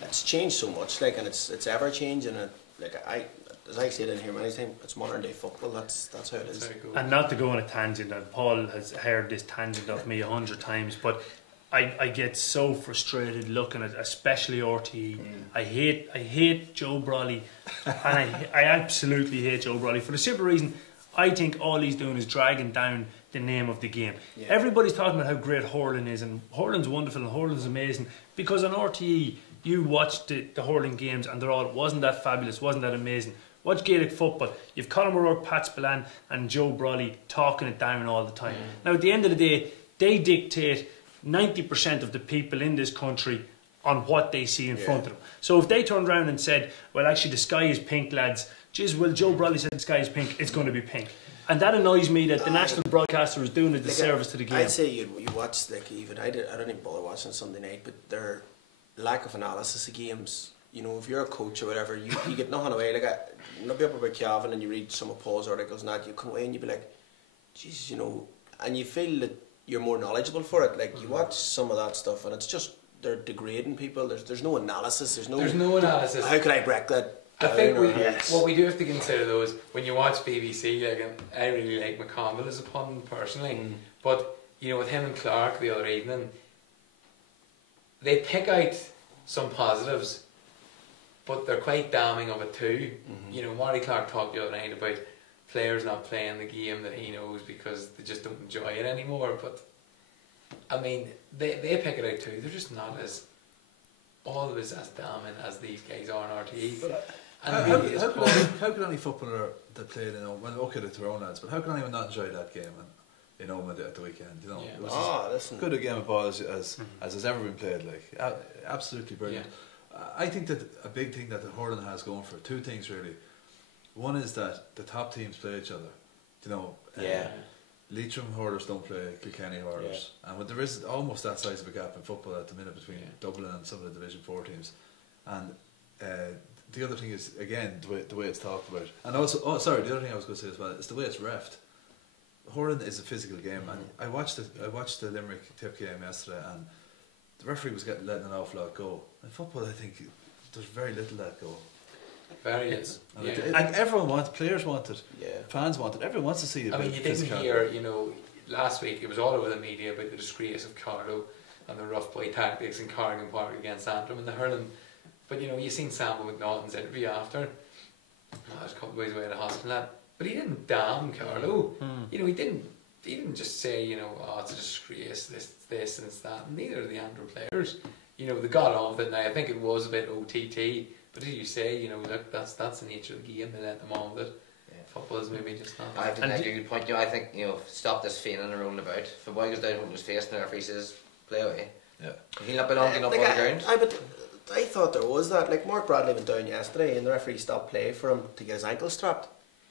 it's changed so much, like, and it's ever changing. And like, as I said in here many times, it's modern day football. That's how it is. And not to go on a tangent, and Paul has heard this tangent of me 100 times, but I get so frustrated looking at especially RTE. I hate Joe Brolly, and I absolutely hate Joe Brolly for the simple reason I think all he's doing is dragging down the name of the game. Everybody's talking about how great hurling is, and hurling's wonderful and hurling's amazing, because on RTE you watch the hurling games and they're all, wasn't that fabulous, wasn't that amazing. Watch Gaelic football, you've Colin O'Rourke, Pat Spillane and Joe Brolly talking it down all the time. Now at the end of the day, they dictate 90% of the people in this country on what they see in front of them. So if they turned around and said, well, actually the sky is pink, lads, geez, well, Joe Brolly said the sky is pink, it's going to be pink. And that annoys me that the national broadcaster is doing a disservice to the game. I'd say you watch, like, even I don't even bother watching Sunday night, but their lack of analysis of games, you know, if you're a coach or whatever, you get nothing away. Like, you know, people about Cavan and you read some of Paul's articles and that, you come away and you be like, Jesus, you know, and you feel that you're more knowledgeable for it. Like, you watch some of that stuff and it's just, they're degrading people. There's no analysis. There's no analysis. How can I break that? I think what we do have to consider though is when you watch BBC, like, I really like McConville as a pun personally, but you know, with him and Clark the other evening, they pick out some positives, but they're quite damning of it too. You know, Marty Clark talked the other night about players not playing the game that he knows because they just don't enjoy it anymore. But I mean, they pick it out too. They're just not as always as damning as these guys are on RTE. But how could any footballer that played, you know, well, okay, the Tyrone lads, but how can anyone not enjoy that game and, you know, at the weekend? You know, it was as good a game of ball as has ever been played. Like, absolutely brilliant. I think that a big thing that the hurling has going for it, two things really. One is that the top teams play each other. You know, Leitrim hurlers don't play Kilkenny hurlers, and there is almost that size of a gap in football at the minute between Dublin and some of the Division 4 teams. And the other thing is, again, the way it's talked about, and also, the other thing I was going to say as well is the way it's reffed. Hurling is a physical game, and I watched the Limerick Tip game yesterday, and the referee was letting an awful lot go. In football, I think there's very little let go. Very little. And everyone wants, players want it, fans want it, everyone wants to see it. I mean, you didn't hear, you know, last week it was all over the media about the disgrace of Carlo and the rough boy tactics in Corrigan Park against Antrim and the hurling. But you know, you seen Samuel McNaughton's interview after. I was a couple of ways away at the hospital, but he didn't damn Carlo. You know, he didn't just say, you know, oh, it's a disgrace, this and it's that. And neither of the Antrim players. You know, they got on with it. Now I think it was a bit OTT, but as you say, you know, look, that's the nature of the game. They let them on with it. Football is maybe just not. I think that's a good point. You know, I think, you know, stop this feigning and rolling about. If the boy goes down on his face and the referee says play away, he'll not be long enough on the ground. I thought there was that. Like, Mark Bradley went down yesterday and the referee stopped play for him to get his ankle strapped.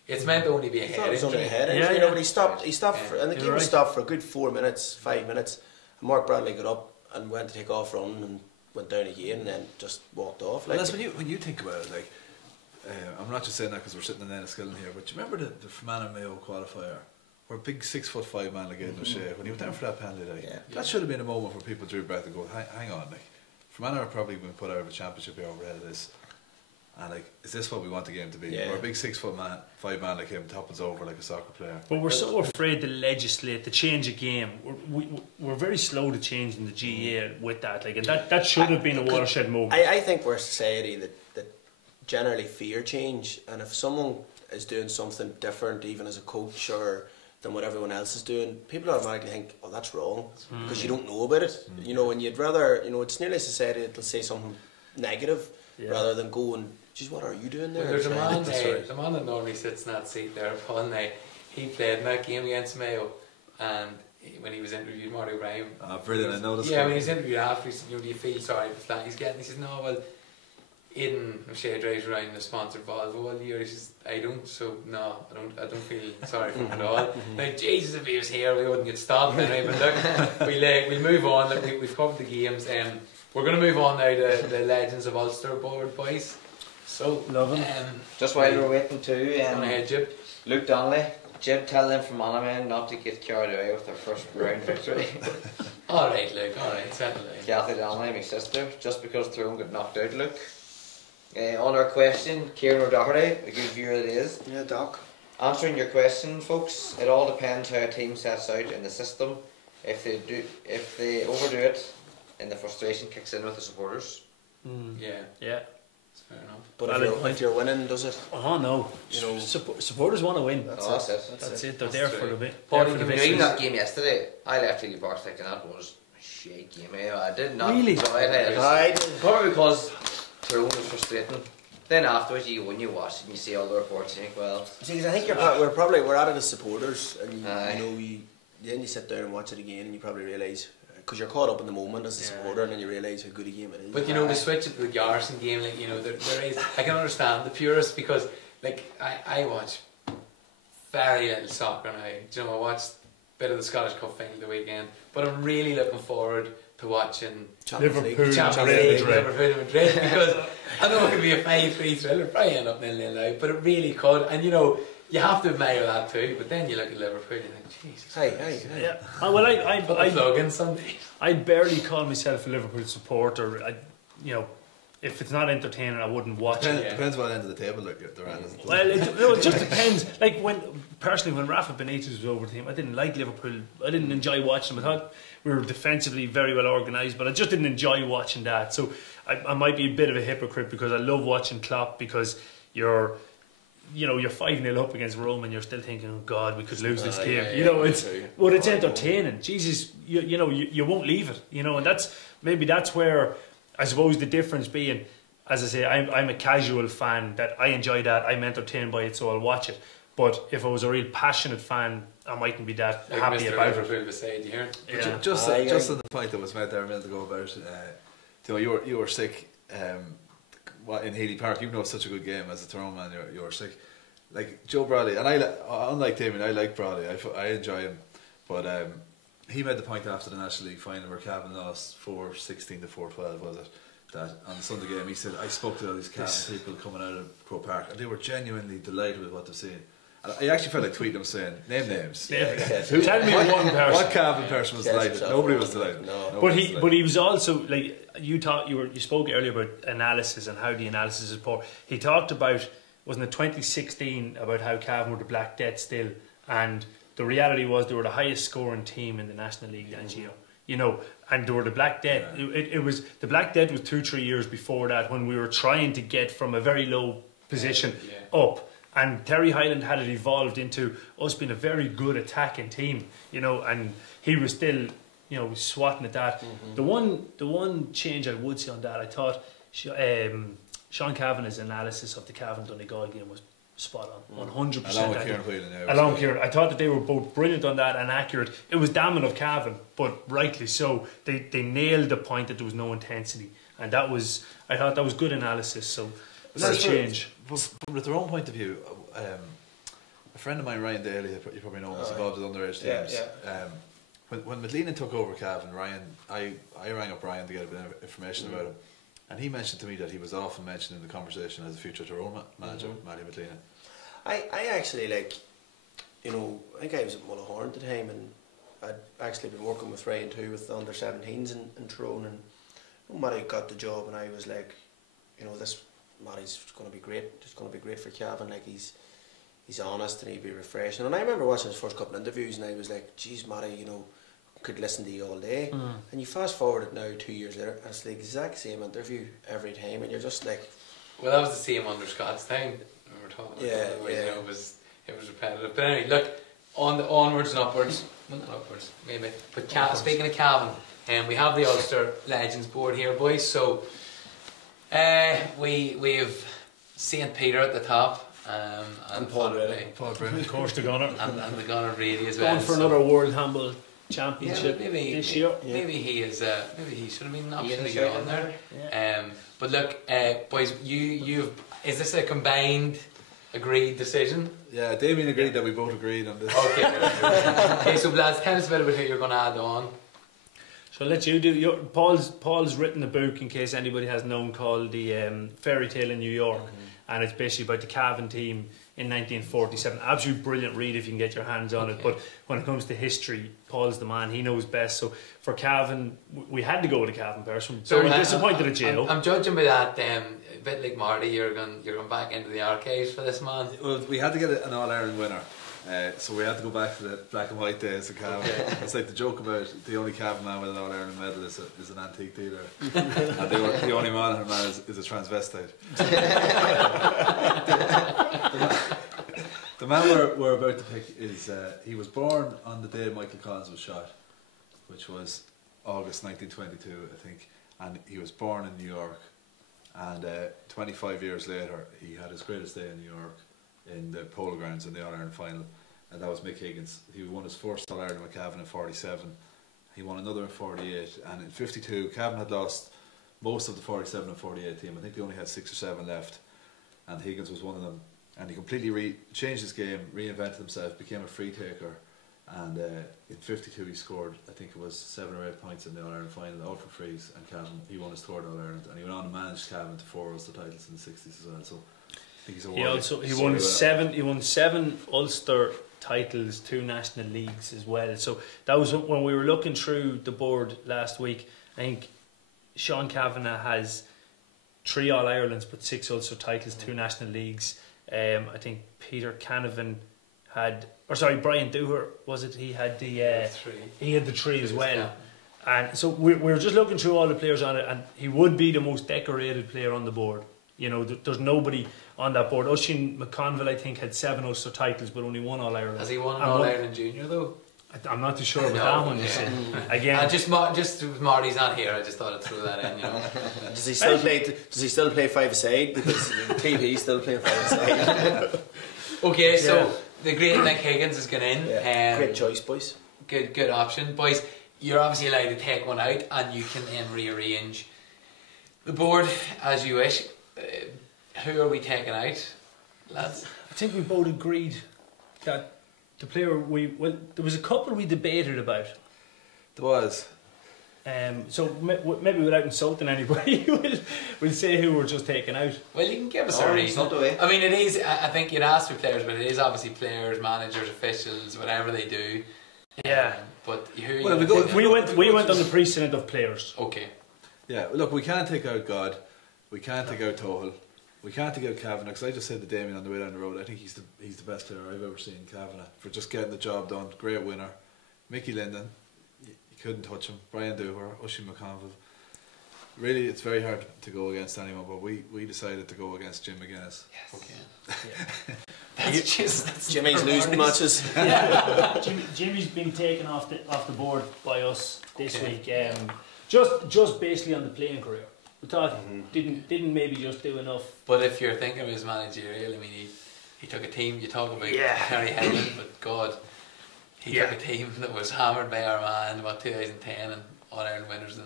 It's meant to only be a head injury. Only a head injury, you know, but he stopped and the game was stopped for a good 4 minutes, 5 minutes, and Mark Bradley got up and went to take off running and went down again and then just walked off. Like, well, that's when you think about it, like, I'm not just saying that because we're sitting in Enniskillen here, but do you remember the Fermanagh Mayo qualifier? Where a big 6'5" man like Aidan O'Shea, when he went down for that penalty, like, that should have been a moment where people drew breath and go, hang on, like, Fermanagh are probably been put out of a championship here already this. And like, is this what we want the game to be? Where a big 6'5" man like him topples over like a soccer player. But we're so afraid to legislate, to change a game. We're very slow to changing the GAA with that. Like, and that should have been a watershed moment. I think we're a society that generally fear change, and if someone is doing something different, even as a coach or than what everyone else is doing, people automatically think, oh, that's wrong, because you don't know about it. You know, and you'd rather, you know, it's nearly a society that'll say something negative rather than go and, geez, what are you doing there? Well, there's a man the man that normally sits in that seat there, Paul Knight. He played in that game against Mayo, and when he was interviewed, Marty O'Brien. Brilliant, I know this. Yeah, when he was interviewed after, he said, you know, do you feel sorry for that? He says, no, well, Aidan O'Shea drives around the sponsored Volvo all year. He says, I don't, so no, I don't feel sorry for him at all. Like, Jesus, if he was here, we wouldn't get stopped anyway. But look, we'll move on. Look, we've covered the games. We're going to move on now to the Legends of Ulster board, boys. So, love him. Just while we're waiting too, go ahead, Jib. Luke Donnelly, Jib, tell them from Manamain not to get carried away with their first round victory. Alright, Luke, alright, settle down. Kathy Donnelly, my sister, just because Tyrone got knocked out, Luke. On our question, Kieran O'Doherty, a good viewer it is. Yeah, Doc. Answering your question, folks, it all depends how a team sets out in the system. If they overdo it, and the frustration kicks in with the supporters. Yeah. That's fair enough. But if you're winning, does it? Oh no, You know, supporters want to win. That's it. That's it. They're there for the bit. Paul, There for the Even victories. that game yesterday, I left Healy Park thinking that was a shit game. I did not Really? enjoy it. Probably because Tyrone was frustrating. Then afterwards, when you watch and you see all the reports, you think, well. See, I think we're at it as supporters, and then you sit down and watch it again, and you probably realise, because you're caught up in the moment as a supporter, and then you realise how good a game it is. But you know, to switch it to the Garrison game, like, you know, there is, I can understand the purists, because like I watch very little soccer now. Do you know, I watched a bit of the Scottish Cup final the weekend, but I'm really looking forward to watching Liverpool, Madrid, because I know it could be a 5-3 thriller, probably end up 0-0 now, but it really could. And you know, you have to admire that too. But then you look at Liverpool and you think, Jesus Christ. Yeah. Well, I plug in Sunday. I barely call myself a Liverpool supporter. You know, if it's not entertaining, I wouldn't watch it. Depends what end of the table they're at. Well, it just depends. Like when Rafa Benitez was over the team, I didn't like Liverpool. I didn't enjoy watching them. I thought we were defensively very well organised, but I just didn't enjoy watching that. So I might be a bit of a hypocrite, because I love watching Klopp, because you're 5-0 up against Rome and you're still thinking, oh God, we could lose this game. You know, it's entertaining. Jesus, you won't leave it. You know, and that's where I suppose the difference being, as I say, I'm a casual fan that I enjoy that. I'm entertained by it, so I'll watch it. But if I was a real passionate fan, I mightn't be that happy Mr. about Liverpool it. beside you here. Yeah. Just on the point that was made there a minute ago about, you were sick in Healy Park, even though it's such a good game as a Tyrone man, you were sick. Like Joe Bradley, and unlike Damien, I like Bradley. I enjoy him, but he made the point after the National League final where Cavan lost 4-16 to 4-12, was it? That on the Sunday game, he said, I spoke to all these Cavan people coming out of Croke Park, and they were genuinely delighted with what they've seen. And I actually felt like tweeting them saying, name names. Tell me one person. What Cavan person was delighted? Nobody was delighted. No. But he was also, like, you spoke earlier about analysis and how the analysis is poor. He talked about, wasn't it 2016, about how Cavan were the Black Death still, and the reality was they were the highest scoring team in the National League that year. You know, and they were the Black Death. It was the Black Death was 2-3 years before that, when we were trying to get from a very low position up. And Terry Hyland had it evolved into us being a very good attacking team, you know, and he was still, you know, swatting at that. The one change I would say on that, I thought Sean Kavanagh's analysis of the Cavan Donegal game was spot on, 100%. Along with Kieran Whelan. Along with Kieran, I thought that they were both brilliant on that and accurate. It was damning of Cavan, but rightly so. They nailed the point that there was no intensity, and I thought that was good analysis. So that's a change. From their own point of view, a friend of mine, Ryan Daly, you probably know him, was involved with underage teams. When Medlina took over Cavan, I rang up Ryan to get a bit of information about him. And he mentioned to me that he was often mentioned in the conversation as a future Tyrone manager, Matty McLean. I actually, like, you know, I think I was at Mullahorn at the time, and I'd actually been working with Ryan too with the under-17s in Tyrone, and you know, Matty got the job, and I was like, you know, this Matty's going to be great. It's going to be great for Cavan. Like, he's honest and he'd be refreshing. And I remember watching his first couple of interviews, and I was like, geez, Matty, you know, could listen to you all day. And you fast forward it now 2 years later, and it's the exact same interview every time, and you're just like, well, that was the same under Scott's time. We were talking about it, you know, it was repetitive. But anyway, look, on the onwards and upwards, well, not upwards, maybe. But speaking of Cavan, we have the Ulster Legends board here, boys. So we have St. Peter at the top. And Paul Brady. Paul Brady, of course, the gunner. and the gunner Brady as well. Going for another World Handball Championship this year. Maybe he is. Maybe he should have been an option to get on there. Yeah. But look, boys, is this a combined, agreed decision? Yeah, Damien agreed that we both agreed on this. Okay. Okay, so lads, tell us a bit about who you're going to add on. So I'll let you do. Paul's written a book, in case anybody has known, called The Fairy Tale in New York. And it's basically about the Cavan team in 1947. Absolute brilliant read if you can get your hands on it. But when it comes to history, Paul's the man. He knows best. So for Cavan, we had to go with a Cavan person. So very disappointed at Gio. I'm judging by that. A bit like Marty, you're going back into the archives for this man. Well, we had to get an All-Ireland winner. So we had to go back to the black and white days of Cavan. It's like the joke about the only Cavan man with an All-Ireland medal is an antique dealer. And the only man is a transvestite. The man we're about to pick is, he was born on the day Michael Collins was shot, which was August 1922, I think. And he was born in New York. And 25 years later, he had his greatest day in New York, in the Polo Grounds in the All-Ireland final, and that was Mick Higgins. He won his first All-Ireland with Cavan in 47, he won another in 48, and in 52 Cavan had lost most of the 47 and 48 team. I think they only had 6 or 7 left, and Higgins was one of them, and he completely changed his game, reinvented himself, became a free taker, and in 52 he scored, I think it was 7 or 8 points in the All-Ireland final, all for frees, and Cavan, he won his third All-Ireland, and he went on to manage Cavan to 4 Ulster titles in the 60s as well. So he won seven Ulster titles, 2 national leagues as well. So that was when we were looking through the board last week. I think Sean Kavanagh has 3 All-Irelands but 6 Ulster titles, 2 national leagues. I think Peter Canavan had, Brian Dooher, was it? He had the 3. He had the 3 as well. Yeah. And so we were just looking through all the players on it, and he would be the most decorated player on the board. You know, there's nobody on that board. Oisin McConville, I think, had 7 Ulster titles, but only 1 All-Ireland. Has he won an All-Ireland Junior though? I'm not too sure about that one. Yeah. Again, just Marty's not here. I just thought I'd throw that in. You know. Does he still play 5-a-side? Because TV's still playing 5-a-side. Okay, so the great Mick Higgins has gone in. Yeah. Great choice, boys. Good option, boys. You're obviously allowed to take one out, and you can then rearrange the board as you wish. Who are we taking out, lads? I think we both agreed that the player there was a couple we debated about. There was. So maybe without insulting anybody, we'll say who we're just taking out. Well, you can give us a reason. I mean, it is. I think you'd ask for players, but it is obviously players, managers, officials, whatever they do. Yeah. But who? Well, we went on the precedent of players. Okay. Yeah. Look, we can't take out God. We can't take out Tohill. We can't take out Kavanagh, because I just said to Damien on the way down the road, I think he's the best player I've ever seen, Kavanagh, for just getting the job done. Great winner. Mickey Linden, you couldn't touch him. Brian Dooher, Oisin McConville. Really, it's very hard to go against anyone, but we decided to go against Jim McGuinness. Yes. Okay. That's Jimmy's losing matches. Yeah. Jimmy's been taken off the board by us this week. Just basically on the playing career. We thought didn't maybe just do enough. But if you're thinking of his managerial, I mean, he took a team. You talk about Harry Henlon, but God, he took a team that was hammered by Armagh in 2010 and All-Ireland winners in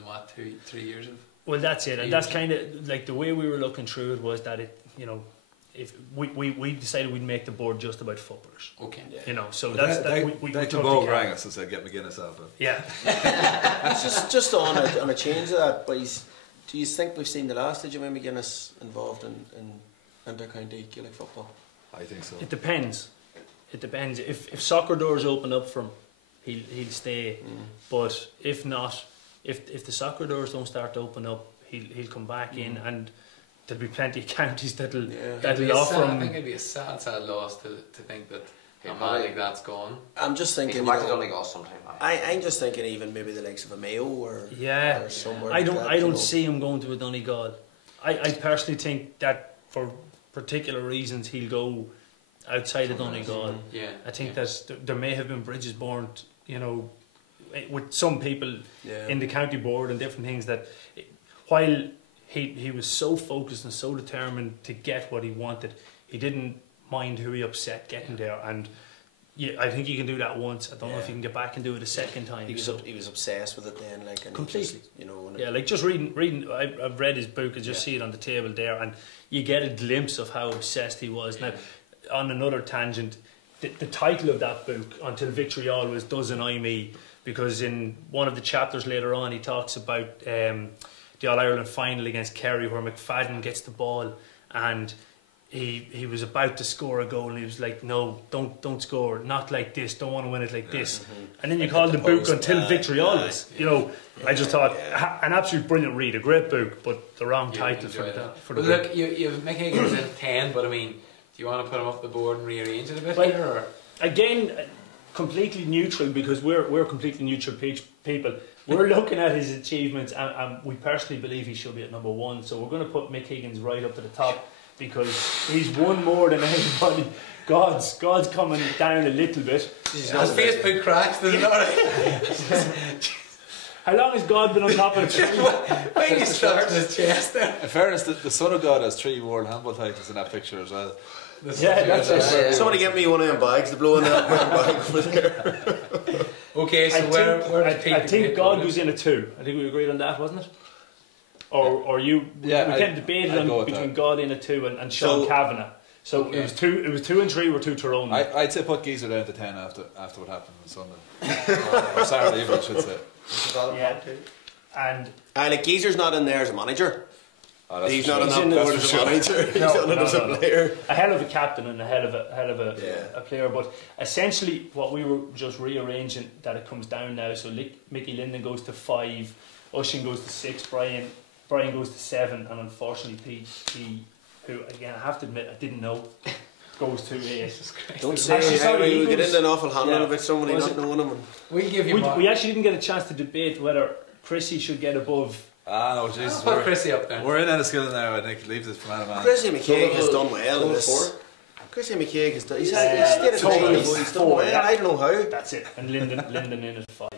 3 years of. Well, that's it, and that's kind of like the way we were looking through it was that it, you know, if we decided we'd make the board just about footballers. Okay. Yeah. You know, so we both rang us and said get McGuinness out of it. Yeah. Just on a change of that, boys. Do you think we've seen the last of Jimmy McGuinness involved in inter-county Gaelic football? I think so. It depends. It depends. If soccer doors open up for him, he'll stay. But if not, if the soccer doors don't start to open up, he'll come back in, and there'll be plenty of counties that'll offer him. I think it'd be a sad loss to think that a man like that's gone. I'm just thinking. Back to Donegal sometime. I'm just thinking even maybe the likes of a Mayo or somewhere. I don't see him going to a Donegal. I personally think that for particular reasons he'll go outside of Donegal. I think that there may have been bridges burnt, you know, with some people in the county board and different things, that while he was so focused and so determined to get what he wanted, he didn't mind who he upset getting there. And I think you can do that once. I don't know if you can get back and do it a second time. He was obsessed with it then, like, and completely. Just, you know, like just reading. I've read his book. I just see it on the table there, and you get a glimpse of how obsessed he was. Now, on another tangent, the title of that book, Until Victory Always, does annoy me, because in one of the chapters later on he talks about the All-Ireland final against Kerry, where McFadden gets the ball and he was about to score a goal, and he was like, no, don't score, not like this, don't want to win it like this. And then you call the book Until Victory Always. You know, I just thought, an absolute brilliant read, a great book, but the wrong title for the book. Look, you've Mick Higgins in 10, but I mean, do you want to put him up the board and rearrange it a bit here? Or? Again, completely neutral, because we're completely neutral people. We're looking at his achievements, and we personally believe he should be at number 1. So we're going to put Mick Higgins right up to the top, because he's won more than anybody. God's coming down a little bit. Has Facebook crashed? Is it alright? How long has God been on top of the tree? Why are you starting his chest there? In fairness, the son of God has 3 world handball titles in that picture as well. That's it. Somebody get me one of them bags to blow in that bag over there. Okay, so I think God was in a 2. I think we agreed on that, wasn't it? Or you? We kind of debated between God in a 2 and Sean Kavanagh. So it was 2. It was 2 and 3 were 2 Tyrone. I'd say put Geezer down to 10 after what happened on Sunday. Or Saturday evening, I should say. And like, Geezer's not in there as a manager. He's not he's on that board as a manager. He's on it as a player. A hell of a captain and a hell of a player. But essentially, what we were just rearranging, that it comes down now. So Mickey Linden goes to 5, Ushin goes to 6, Brian goes to 7, and unfortunately Pete, who again I have to admit I didn't know, goes to 8. Don't say how we get into an awful handle about somebody not knowing him. We actually didn't get a chance to debate whether Chrissy should get above. No, Jesus. Put Chrissy up there. We're in Enniskillen now. I think leave this for man. Chrissy McCaig has done well in this. Chrissy McCaig has done. He's stayed at he's done well. I don't know how. That's it. And Linden in at 5.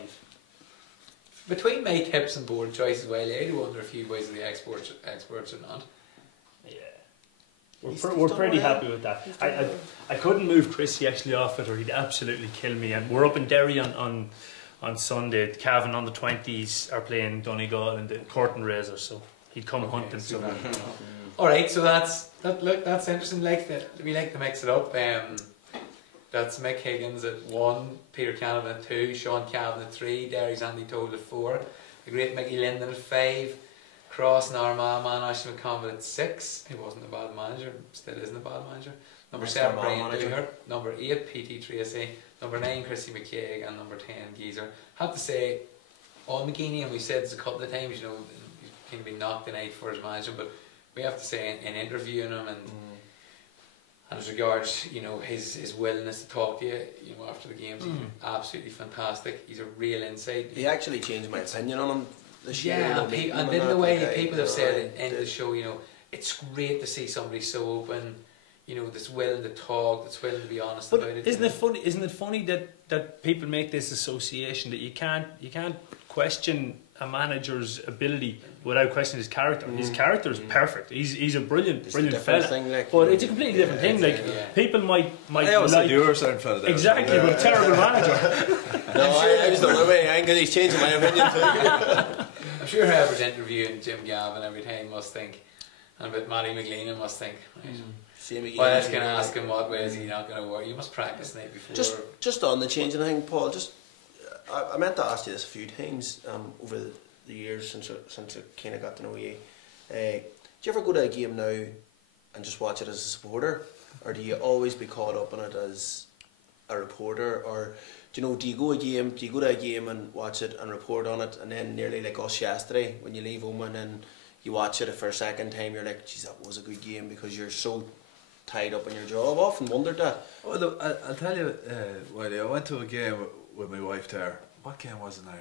Between my tips and board choices, well, I do wonder if you boys are the experts or not. Yeah, we're pretty happy with that. I couldn't move Chrissy actually off it, or he'd absolutely kill me. And we're up in Derry on Sunday. Cavan on the 20s are playing Donegal in the curtain raiser, so he'd come hunting. So all right, so that's interesting. We like to mix it up. That's Mick Higgins at 1, Peter Cannon at 2, Sean Cavan at 3, Derry's Andy Toll at 4, the great Mickey Linden at 5, Cross and Armagh man Ashley McConville at 6. He wasn't a bad manager, still isn't a bad manager. Number 7, Brian Dooher. Number 8, PT Tracy. Number 9, Chrissy McCaig. And number 10, Geezer. I have to say, on McGeaney, and we've said this a couple of times, you know, he's kind of been knocked tonight for his management, but we have to say, in interviewing him and as regards, you know, his willingness to talk to you, you know, after the games, he's absolutely fantastic. He's a real insight. He actually changed my opinion on him this year. Yeah, and then the way people have said at the end of the show, you know, it's great to see somebody so open, you know, that's willing to talk, that's willing to be honest about it. Isn't it funny that people make this association that you can't question a manager's ability without questioning his character. His character is perfect. He's a brilliant fella. But it's a completely different thing. Like people might I always like your certain fella there. Exactly, but a terrible manager. No, I just don't know why. I'm he's changing my opinion too. I'm sure whoever's interviewing Jim Gavin every time must think, and about Matty McLean must think, right, well, I was going to ask him what way is he not going to work. You must practice the night before. Just on the changing thing, Paul. I meant to ask you this a few times over the years since I kind of got to know you. Do you ever go to a game now and just watch it as a supporter, or do you always be caught up in it as a reporter, or do you go to a game and watch it and report on it, and then nearly like us yesterday when you leave home and then you watch it for a second time, you're like, geez, that was a good game, because you're so tied up in your job? I've often wondered that. Well, look, I'll tell you, Wiley, I went to a game with my wife there. What game was it now?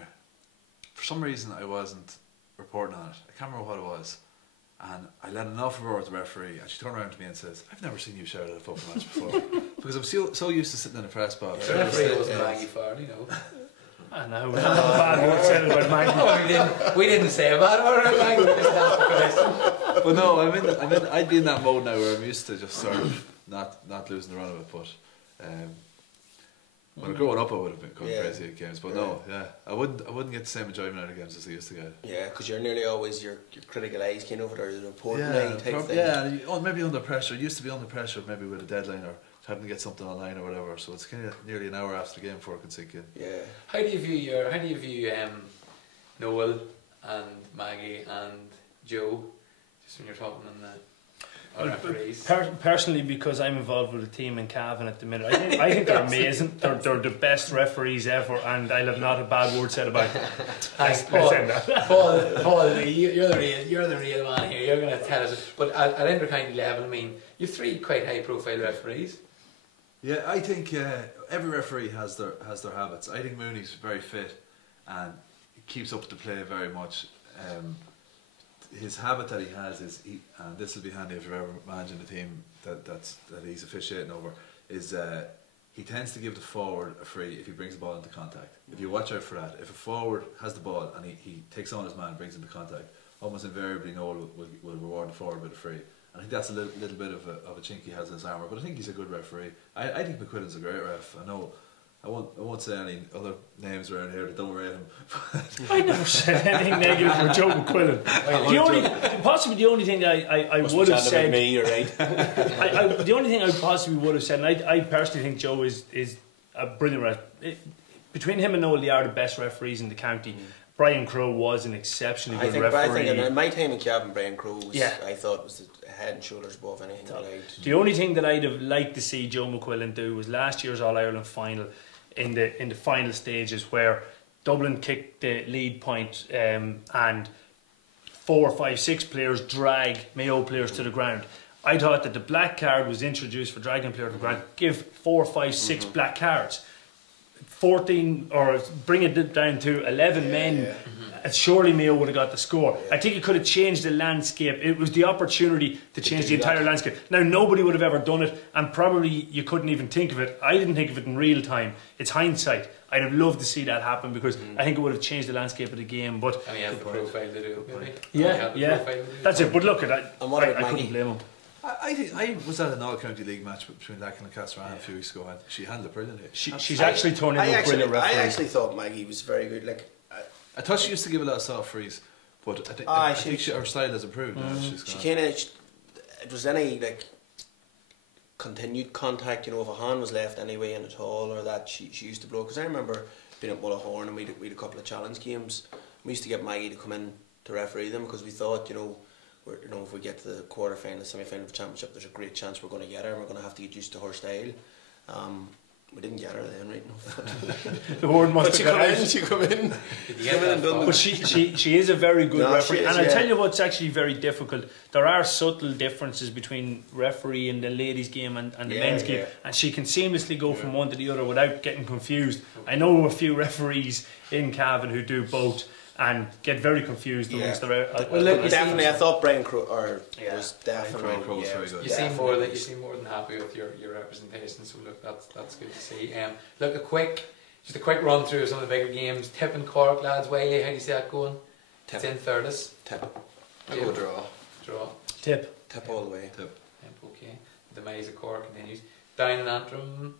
For some reason I wasn't reporting on it. I can't remember what it was. And I let an awful roar at the referee, and she turned around to me and says, I've never seen you shout at a football match before. Because I'm so used to sitting in the press box. The referee wasn't Maggie Farley, no. I know, we have a bad word said about Maggie. No, we didn't say a bad word about Maggie, we just asked the question. But no, I'd be in that mode now where I'm used to just sort of not losing the run of it. But when growing up, I would have been going crazy at games. But no, I wouldn't get the same enjoyment out of games as I used to get. Yeah, because you're nearly always your critical eyes came over there, the reporting eye type thing. Yeah, maybe under pressure. It used to be under pressure, maybe with a deadline or having to get something online or whatever. So it's kind of nearly an hour after the game before it can sink in. Yeah. How do you view Noel and Maggie and Joe, just when you're talking on the referees? Personally, because I'm involved with a team in Cavan at the minute, I think they're amazing. They're the best referees ever, and I'll have not a bad word said about them. Thanks, Paul. Paul, you're the real man here. You're going to tell us. But at Invercounty level, I mean, you've 3 quite high-profile referees. Yeah, I think every referee has their habits. I think Mooney's very fit and he keeps up to play very much. His habit that he has is, and this will be handy if you're ever managing a team that he's officiating over, is he tends to give the forward a free if he brings the ball into contact. If you watch out for that, if a forward has the ball and he takes on his man and brings him into contact, almost invariably Noel will reward the forward with a free. I think that's a little bit of a chink he has in his armour, but I think he's a good referee. I think McQuillan's a great ref. I know I won't say any other names around here that don't rate him. I never said anything negative for Joe McQuillan. Possibly the only thing I would have said. Me, you're right. The only thing I possibly would have said, and I personally think Joe is a brilliant ref. Between him and Noel, they are the best referees in the county. Brian Crowe was an exceptionally good referee. I think in my time in Cavan, Brian Crowe was, I thought, was head and shoulders above anything that I'd. The only thing that I'd have liked to see Joe McQuillan do was last year's All-Ireland final, in the final stages where Dublin kicked the lead point and 4, 5, 6 players drag Mayo players to the ground. I thought that the black card was introduced for dragging a player to the ground. Give 4, 5, 6 black cards. 14, or bring it down to 11 men, surely Mayo would have got the score. I think it could have changed the landscape. It was the opportunity to change the entire landscape. Now, nobody would have ever done it, and probably you couldn't even think of it. I didn't think of it in real time. It's hindsight. I'd have loved to see that happen, because I think it would have changed the landscape of the game. But and he has the profile to do, maybe. Yeah. That's it. But look at that. I couldn't blame him. I think I was at an all-county league match between Lacan and Castlerahan a few weeks ago, and she handled it brilliantly. She's actually turned into a brilliant referee. I actually thought Maggie was very good. Like, I thought she used to give a lot of soft frees, but I think her style has improved. She kind of. It was any like continued contact. You know, if a hand was left anyway in at all, or that she used to blow. Because I remember being at Mullaghorn and we had a couple of challenge games. We used to get Maggie to come in to referee them, because we thought, if we get to the quarter-final, semi-final of the championship, there's a great chance we're going to get her, and we're going to have to get used to her style. We didn't get her then, right? The word must have come in. She come in. But she is a very good referee, and I'll tell you what's actually very difficult. There are subtle differences between referee in the ladies' game and the men's game, and she can seamlessly go from one to the other without getting confused. I know a few referees in Cavan who do both and get very confused amongst the definitely, I thought Brian Crowe was definitely very good. You seem more than happy with your representation, so look, that's good to see. Look, just a quick run through of some of the bigger games. Tip and Cork, lads. Wiley, how do you see that going? Tip. It's in Thurles. Tip. I'll go draw. Tip all the way. Tip. Okay. The Maze of Cork continues. Down in Antrim.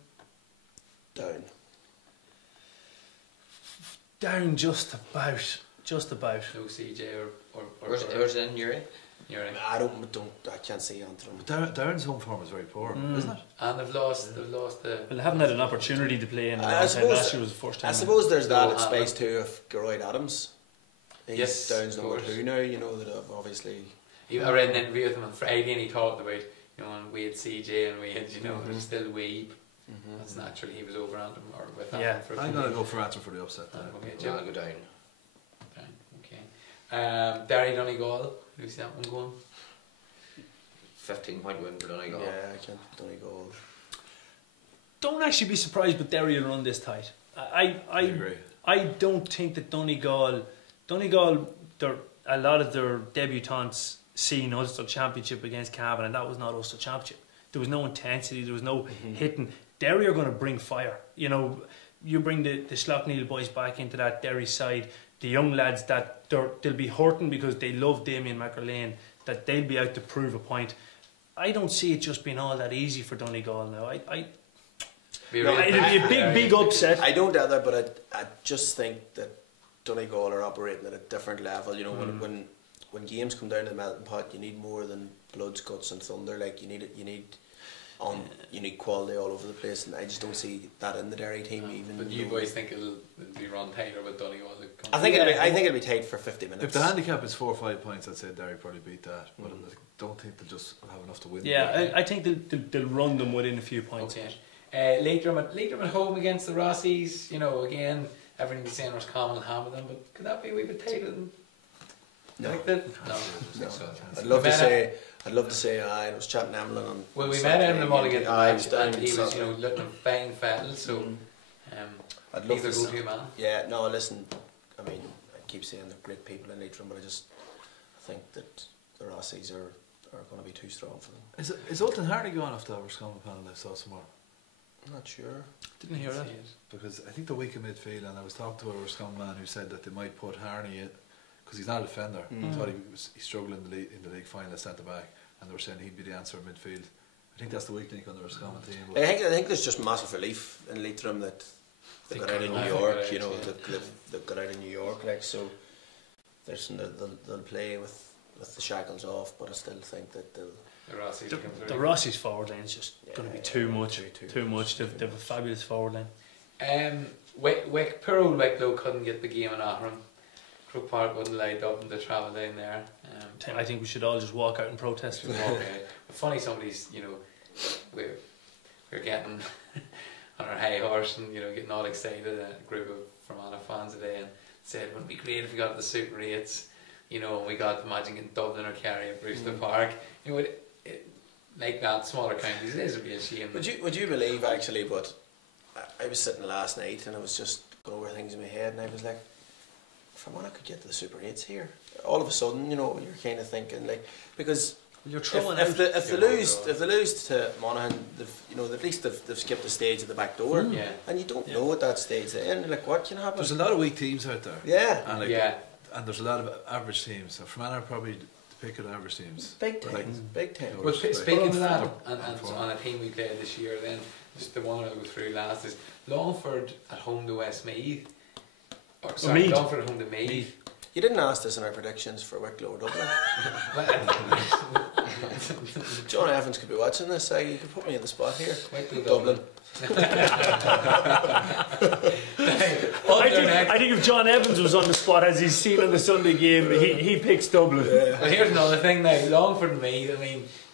Down just about. No CJ or Where's it in Uri? I can't see Antrim. Down's home form is very poor, isn't it? And they've lost the. Well, they haven't had an opportunity to play in a long time. Last year was the first time. I suppose there's that space too of Geroyd Adams. Yes, Down's number 2 now. That have obviously. I read an interview with him on Friday and he talked about, when we had CJ and we had, there's still Weeb. That's naturally he was over Antrim or with Antrim. Yeah. I'm going to go for Antrim for the upset. Okay, Jim, I'll go down. Okay. Derry Donegal, who's that one going? 15-point win for Donegal. Yeah, I can't Donegal. Don't actually be surprised, but Derry will run this tight. I agree. I don't think that Donegal, a lot of their debutants seen Ulster Championship against Cavan, and that was not Ulster Championship. There was no intensity, there was no hitting. Derry are going to bring fire. You bring the Slaughtneil boys back into that Derry side, the young lads that they'll be hurting because they love Damien McErlane, that they'll be out to prove a point. I don't see it just being all that easy for Donegal now. It'll be a big upset. I don't either, but I just think that Donegal are operating at a different level. When games come down to the melting pot, you need more than bloods, guts, and thunder. Like you need quality all over the place, and I just don't see that in the Derry team. Even but you boys think it'll be run tighter with Donegal? I think it'll be tight for 50 minutes. If the handicap is 4 or 5 points, I'd say Derry probably beat that. But I don't think they'll just have enough to win. Yeah, I think they'll run them within a few points. Okay. Leitrim at home against the Rossies. Again, everything saying was common and hammer them, but could that be a wee bit tighter than? No. Like that? No. I'd love to say it was Chapman Emlyn on. Well, we met Emlyn Mulligan and he was looking fine fettle, so I'd love either to go to a man. Yeah, no, listen, I keep saying they're great people in Leitrim, but I think that the Rossies are going to be too strong for them. Is Ultan Hardy going off the Roscommon panel I saw somewhere? I'm not sure. Didn't hear that. Because I think the week in midfield, and I was talking to a Roscommon man who said that they might put Harney in, because he's not a defender. I thought he struggled in the league final at centre back, and they were saying he'd be the answer in midfield. I think that's the weak link on the Roscommon team. I think there's just massive relief in Leitrim that they got out of New York. They've got out of New York, so they'll play with the shackles off, but I still think that The Rossies forward line is just going to be too much. Too much. They've a fabulous forward line. Poor old Wicklow couldn't get the game in Ahram. Crook Park wouldn't allow Dublin to travel down there. I think we should all just walk out and protest. Funny, somebody's we're getting on our high horse and getting all excited. A group of Fermanagh fans today and said, "Wouldn't it be great if we got the Super 8s? And we got imagine in Dublin or Kerry or Brewster Park. Like that, smaller counties, it is a real shame." Would you believe actually? But I was sitting last night and I was just going over things in my head, and I was like, Fermanagh could get to the Super 8s here. All of a sudden, you're kind of thinking because if they lose to Monaghan, at least they've skipped the stage at the back door, and you don't know at that stage then, what can happen. There's a lot of weak teams out there. Yeah, and there's a lot of average teams. So Fermanagh are probably the pick of the average teams. Big time, big time. Well, speaking of that, and on a team we played this year, then just the one I'll go through last is Longford at home to Westmeath. Longford at home to Meath. You didn't ask this in our predictions for Wicklow or Dublin. John Evans could be watching this. You could put me in the spot here. Dublin. I think if John Evans was on the spot as he's seen on the Sunday game, he picks Dublin. Yeah. Well, here's another thing now. Longford and Meath.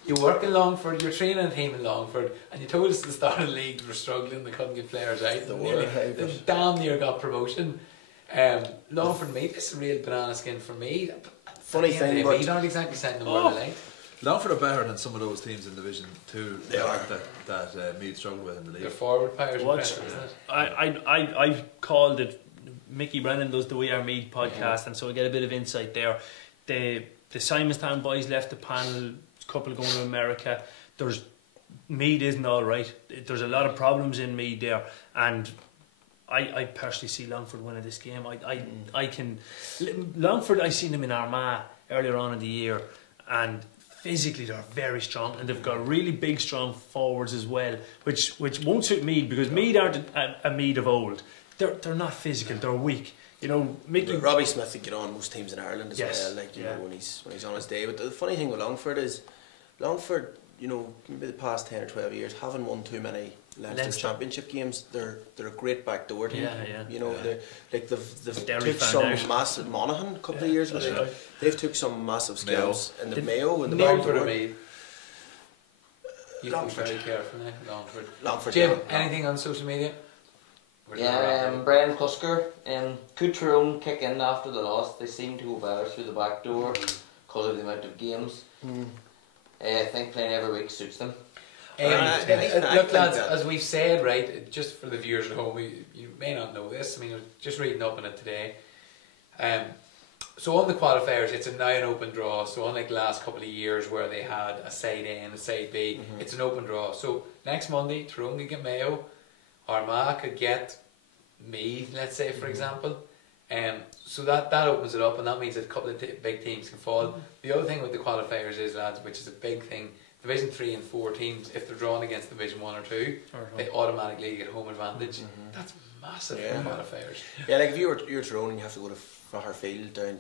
You work in Longford, you're training a team in Longford, and you told us at the start of the league they were struggling, they couldn't get players out. They damn near got promotion. Longford and Meath, this is a real banana skin for me. Funny thing, but you don't exactly send them where they like. Longford are better than some of those teams in Division 2 that Meath struggle with in the league. Their forward powers are better, isn't it? I called it. Mickey Brennan does the We Are Meath podcast, and so I get a bit of insight there. The Simonstown boys left the panel. A couple going to America. Meath isn't all right. There's a lot of problems in Meath there, and I personally see Longford winning this game. Longford, I seen them in Armagh earlier on in the year, and physically they're very strong, and they've got really big, strong forwards as well, which won't suit Meath, because Meath aren't a Meath of old. They're not physical. They're weak. Robbie Smith would get on most teams in Ireland as well. When he's on his day. But the funny thing with Longford is, maybe the past 10 or 12 years haven't won too many Leinster Championship games, they're a great backdoor team. You know, they've Derry took some out. massive Monaghan a couple of years ago. They've took some massive scalps in the Mayo and the Longford backdoor. You have to be very careful now. Longford. Jim, anything on social media? Brian Cusker, could Tyrone kick in after the loss? They seem to go better through the back door because of the amount of games. I think playing every week suits them. Look, lads, as we've said, right, just for the viewers at home, you may not know this. I mean, I was just reading up on it today. So on the qualifiers, it's now an open draw. So unlike the last couple of years where they had a side A and a side B, it's an open draw. So next Monday, Tyrone could get Mayo, Armagh could get me, let's say, for example. So that opens it up, and that means that a couple of big teams can fall. The other thing with the qualifiers is, lads, which is a big thing, Division 3 and 4 teams, if they're drawn against Division 1 or 2, they automatically get home advantage. That's massive for qualifiers. Yeah, like if you're Tyrone and you have to go to Fairfield down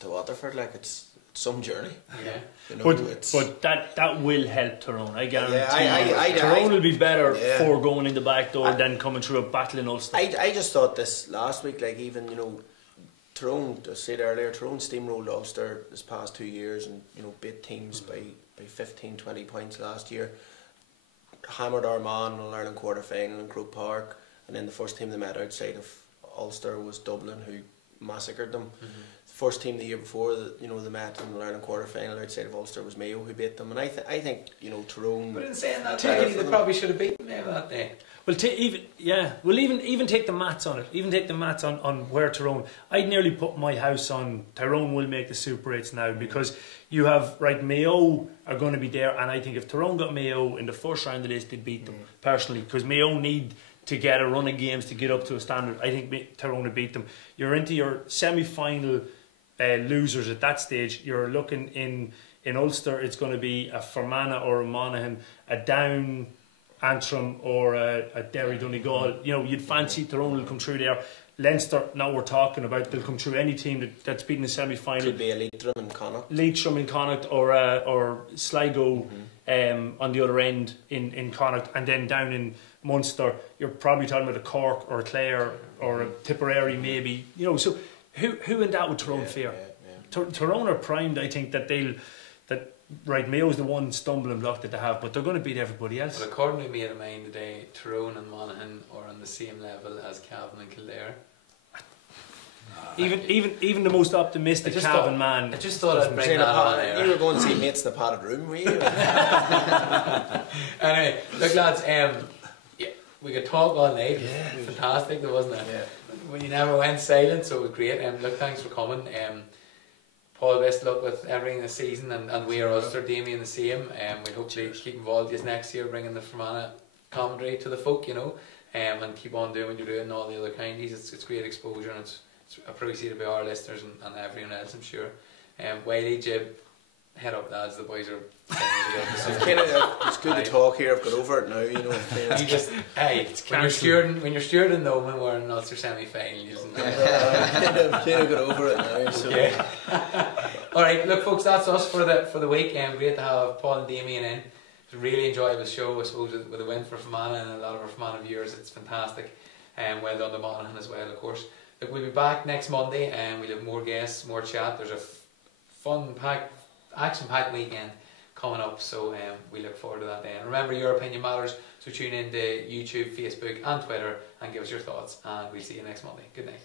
to Waterford, like it's some journey. Yeah. You know, but that will help Tyrone. I guarantee. Tyrone will be better for going in the back door than coming through a battle in Ulster. I just thought this last week, like even Tyrone, as I said earlier, Tyrone steamrolled Ulster this past 2 years, and beat teams by 15, 20 points last year. Hammered Armagh in an Ireland quarter final in Croke Park, and then the first team they met outside of Ulster was Dublin, who massacred them. The first team the year before that they met in the Ireland quarter final outside of Ulster was Mayo, who beat them. And I think Tyrone. But in saying that, they probably should have beaten Mayo that day. Well, even take the maths on it. Even take the maths on where Tyrone. I'd nearly put my house on Tyrone will make the Super 8s now, because you have Mayo are going to be there, and I think if Tyrone got Mayo in the first round of this, they'd beat them personally, because Mayo need to get a run of games to get up to a standard. I think Tyrone would beat them. You're into your semi-final losers at that stage. You're looking in Ulster, it's going to be a Fermanagh or a Monaghan, a Down Antrim or a Derry Donegal. You'd fancy Tyrone will come through there. Leinster, now we're talking about, they'll come through any team that's beaten the semi-final. Could be a Leitrim and Connacht. Leitrim and Connacht, or Sligo on the other end in Connacht, and then down in Munster, you're probably talking about a Cork or a Clare or a Tipperary maybe. So who in that would Tyrone fear? Tyrone are primed, I think, that Mayo's the one stumbling block that they have, but they're going to beat everybody else. But according to a mate of mine today, Tyrone and Monaghan are on the same level as Cavan and Kildare. Even the most optimistic Cavan man. I just thought I'd bring that on there. You were going to see mates in the padded room, were you? Anyway, look, lads, we could talk all night. Yeah. It was fantastic, wasn't it? Yeah. We never went silent, so it was great. Look, thanks for coming. Paul, best luck with everything this season, and we are Ulster, Damien the same. We hopefully keep involved this next year, bringing the Fermanagh commentary to the folk, and keep on doing what you're doing and all the other kindies. It's great exposure, and it's appreciated by our listeners and everyone else, I'm sure. Wiley, Jib, head up, lads. The boys are. It's good to talk here. I've got over it now. You just when you're stewarding Noman, we're in Ulster semi-final. I've kind of got over it now. So. Yeah. All right, look, folks, that's us for the week. Great to have Paul and Damien in. It's a really enjoyable show, I suppose, with a win for Fermanagh and a lot of our Fermanagh viewers. It's fantastic. Well done to Monaghan as well, of course. Look, we'll be back next Monday, and we'll have more guests, more chat. There's a fun, action-packed weekend coming up, so we look forward to that day. And remember, your opinion matters, so tune in to YouTube, Facebook and Twitter and give us your thoughts, and we'll see you next Monday. Good night.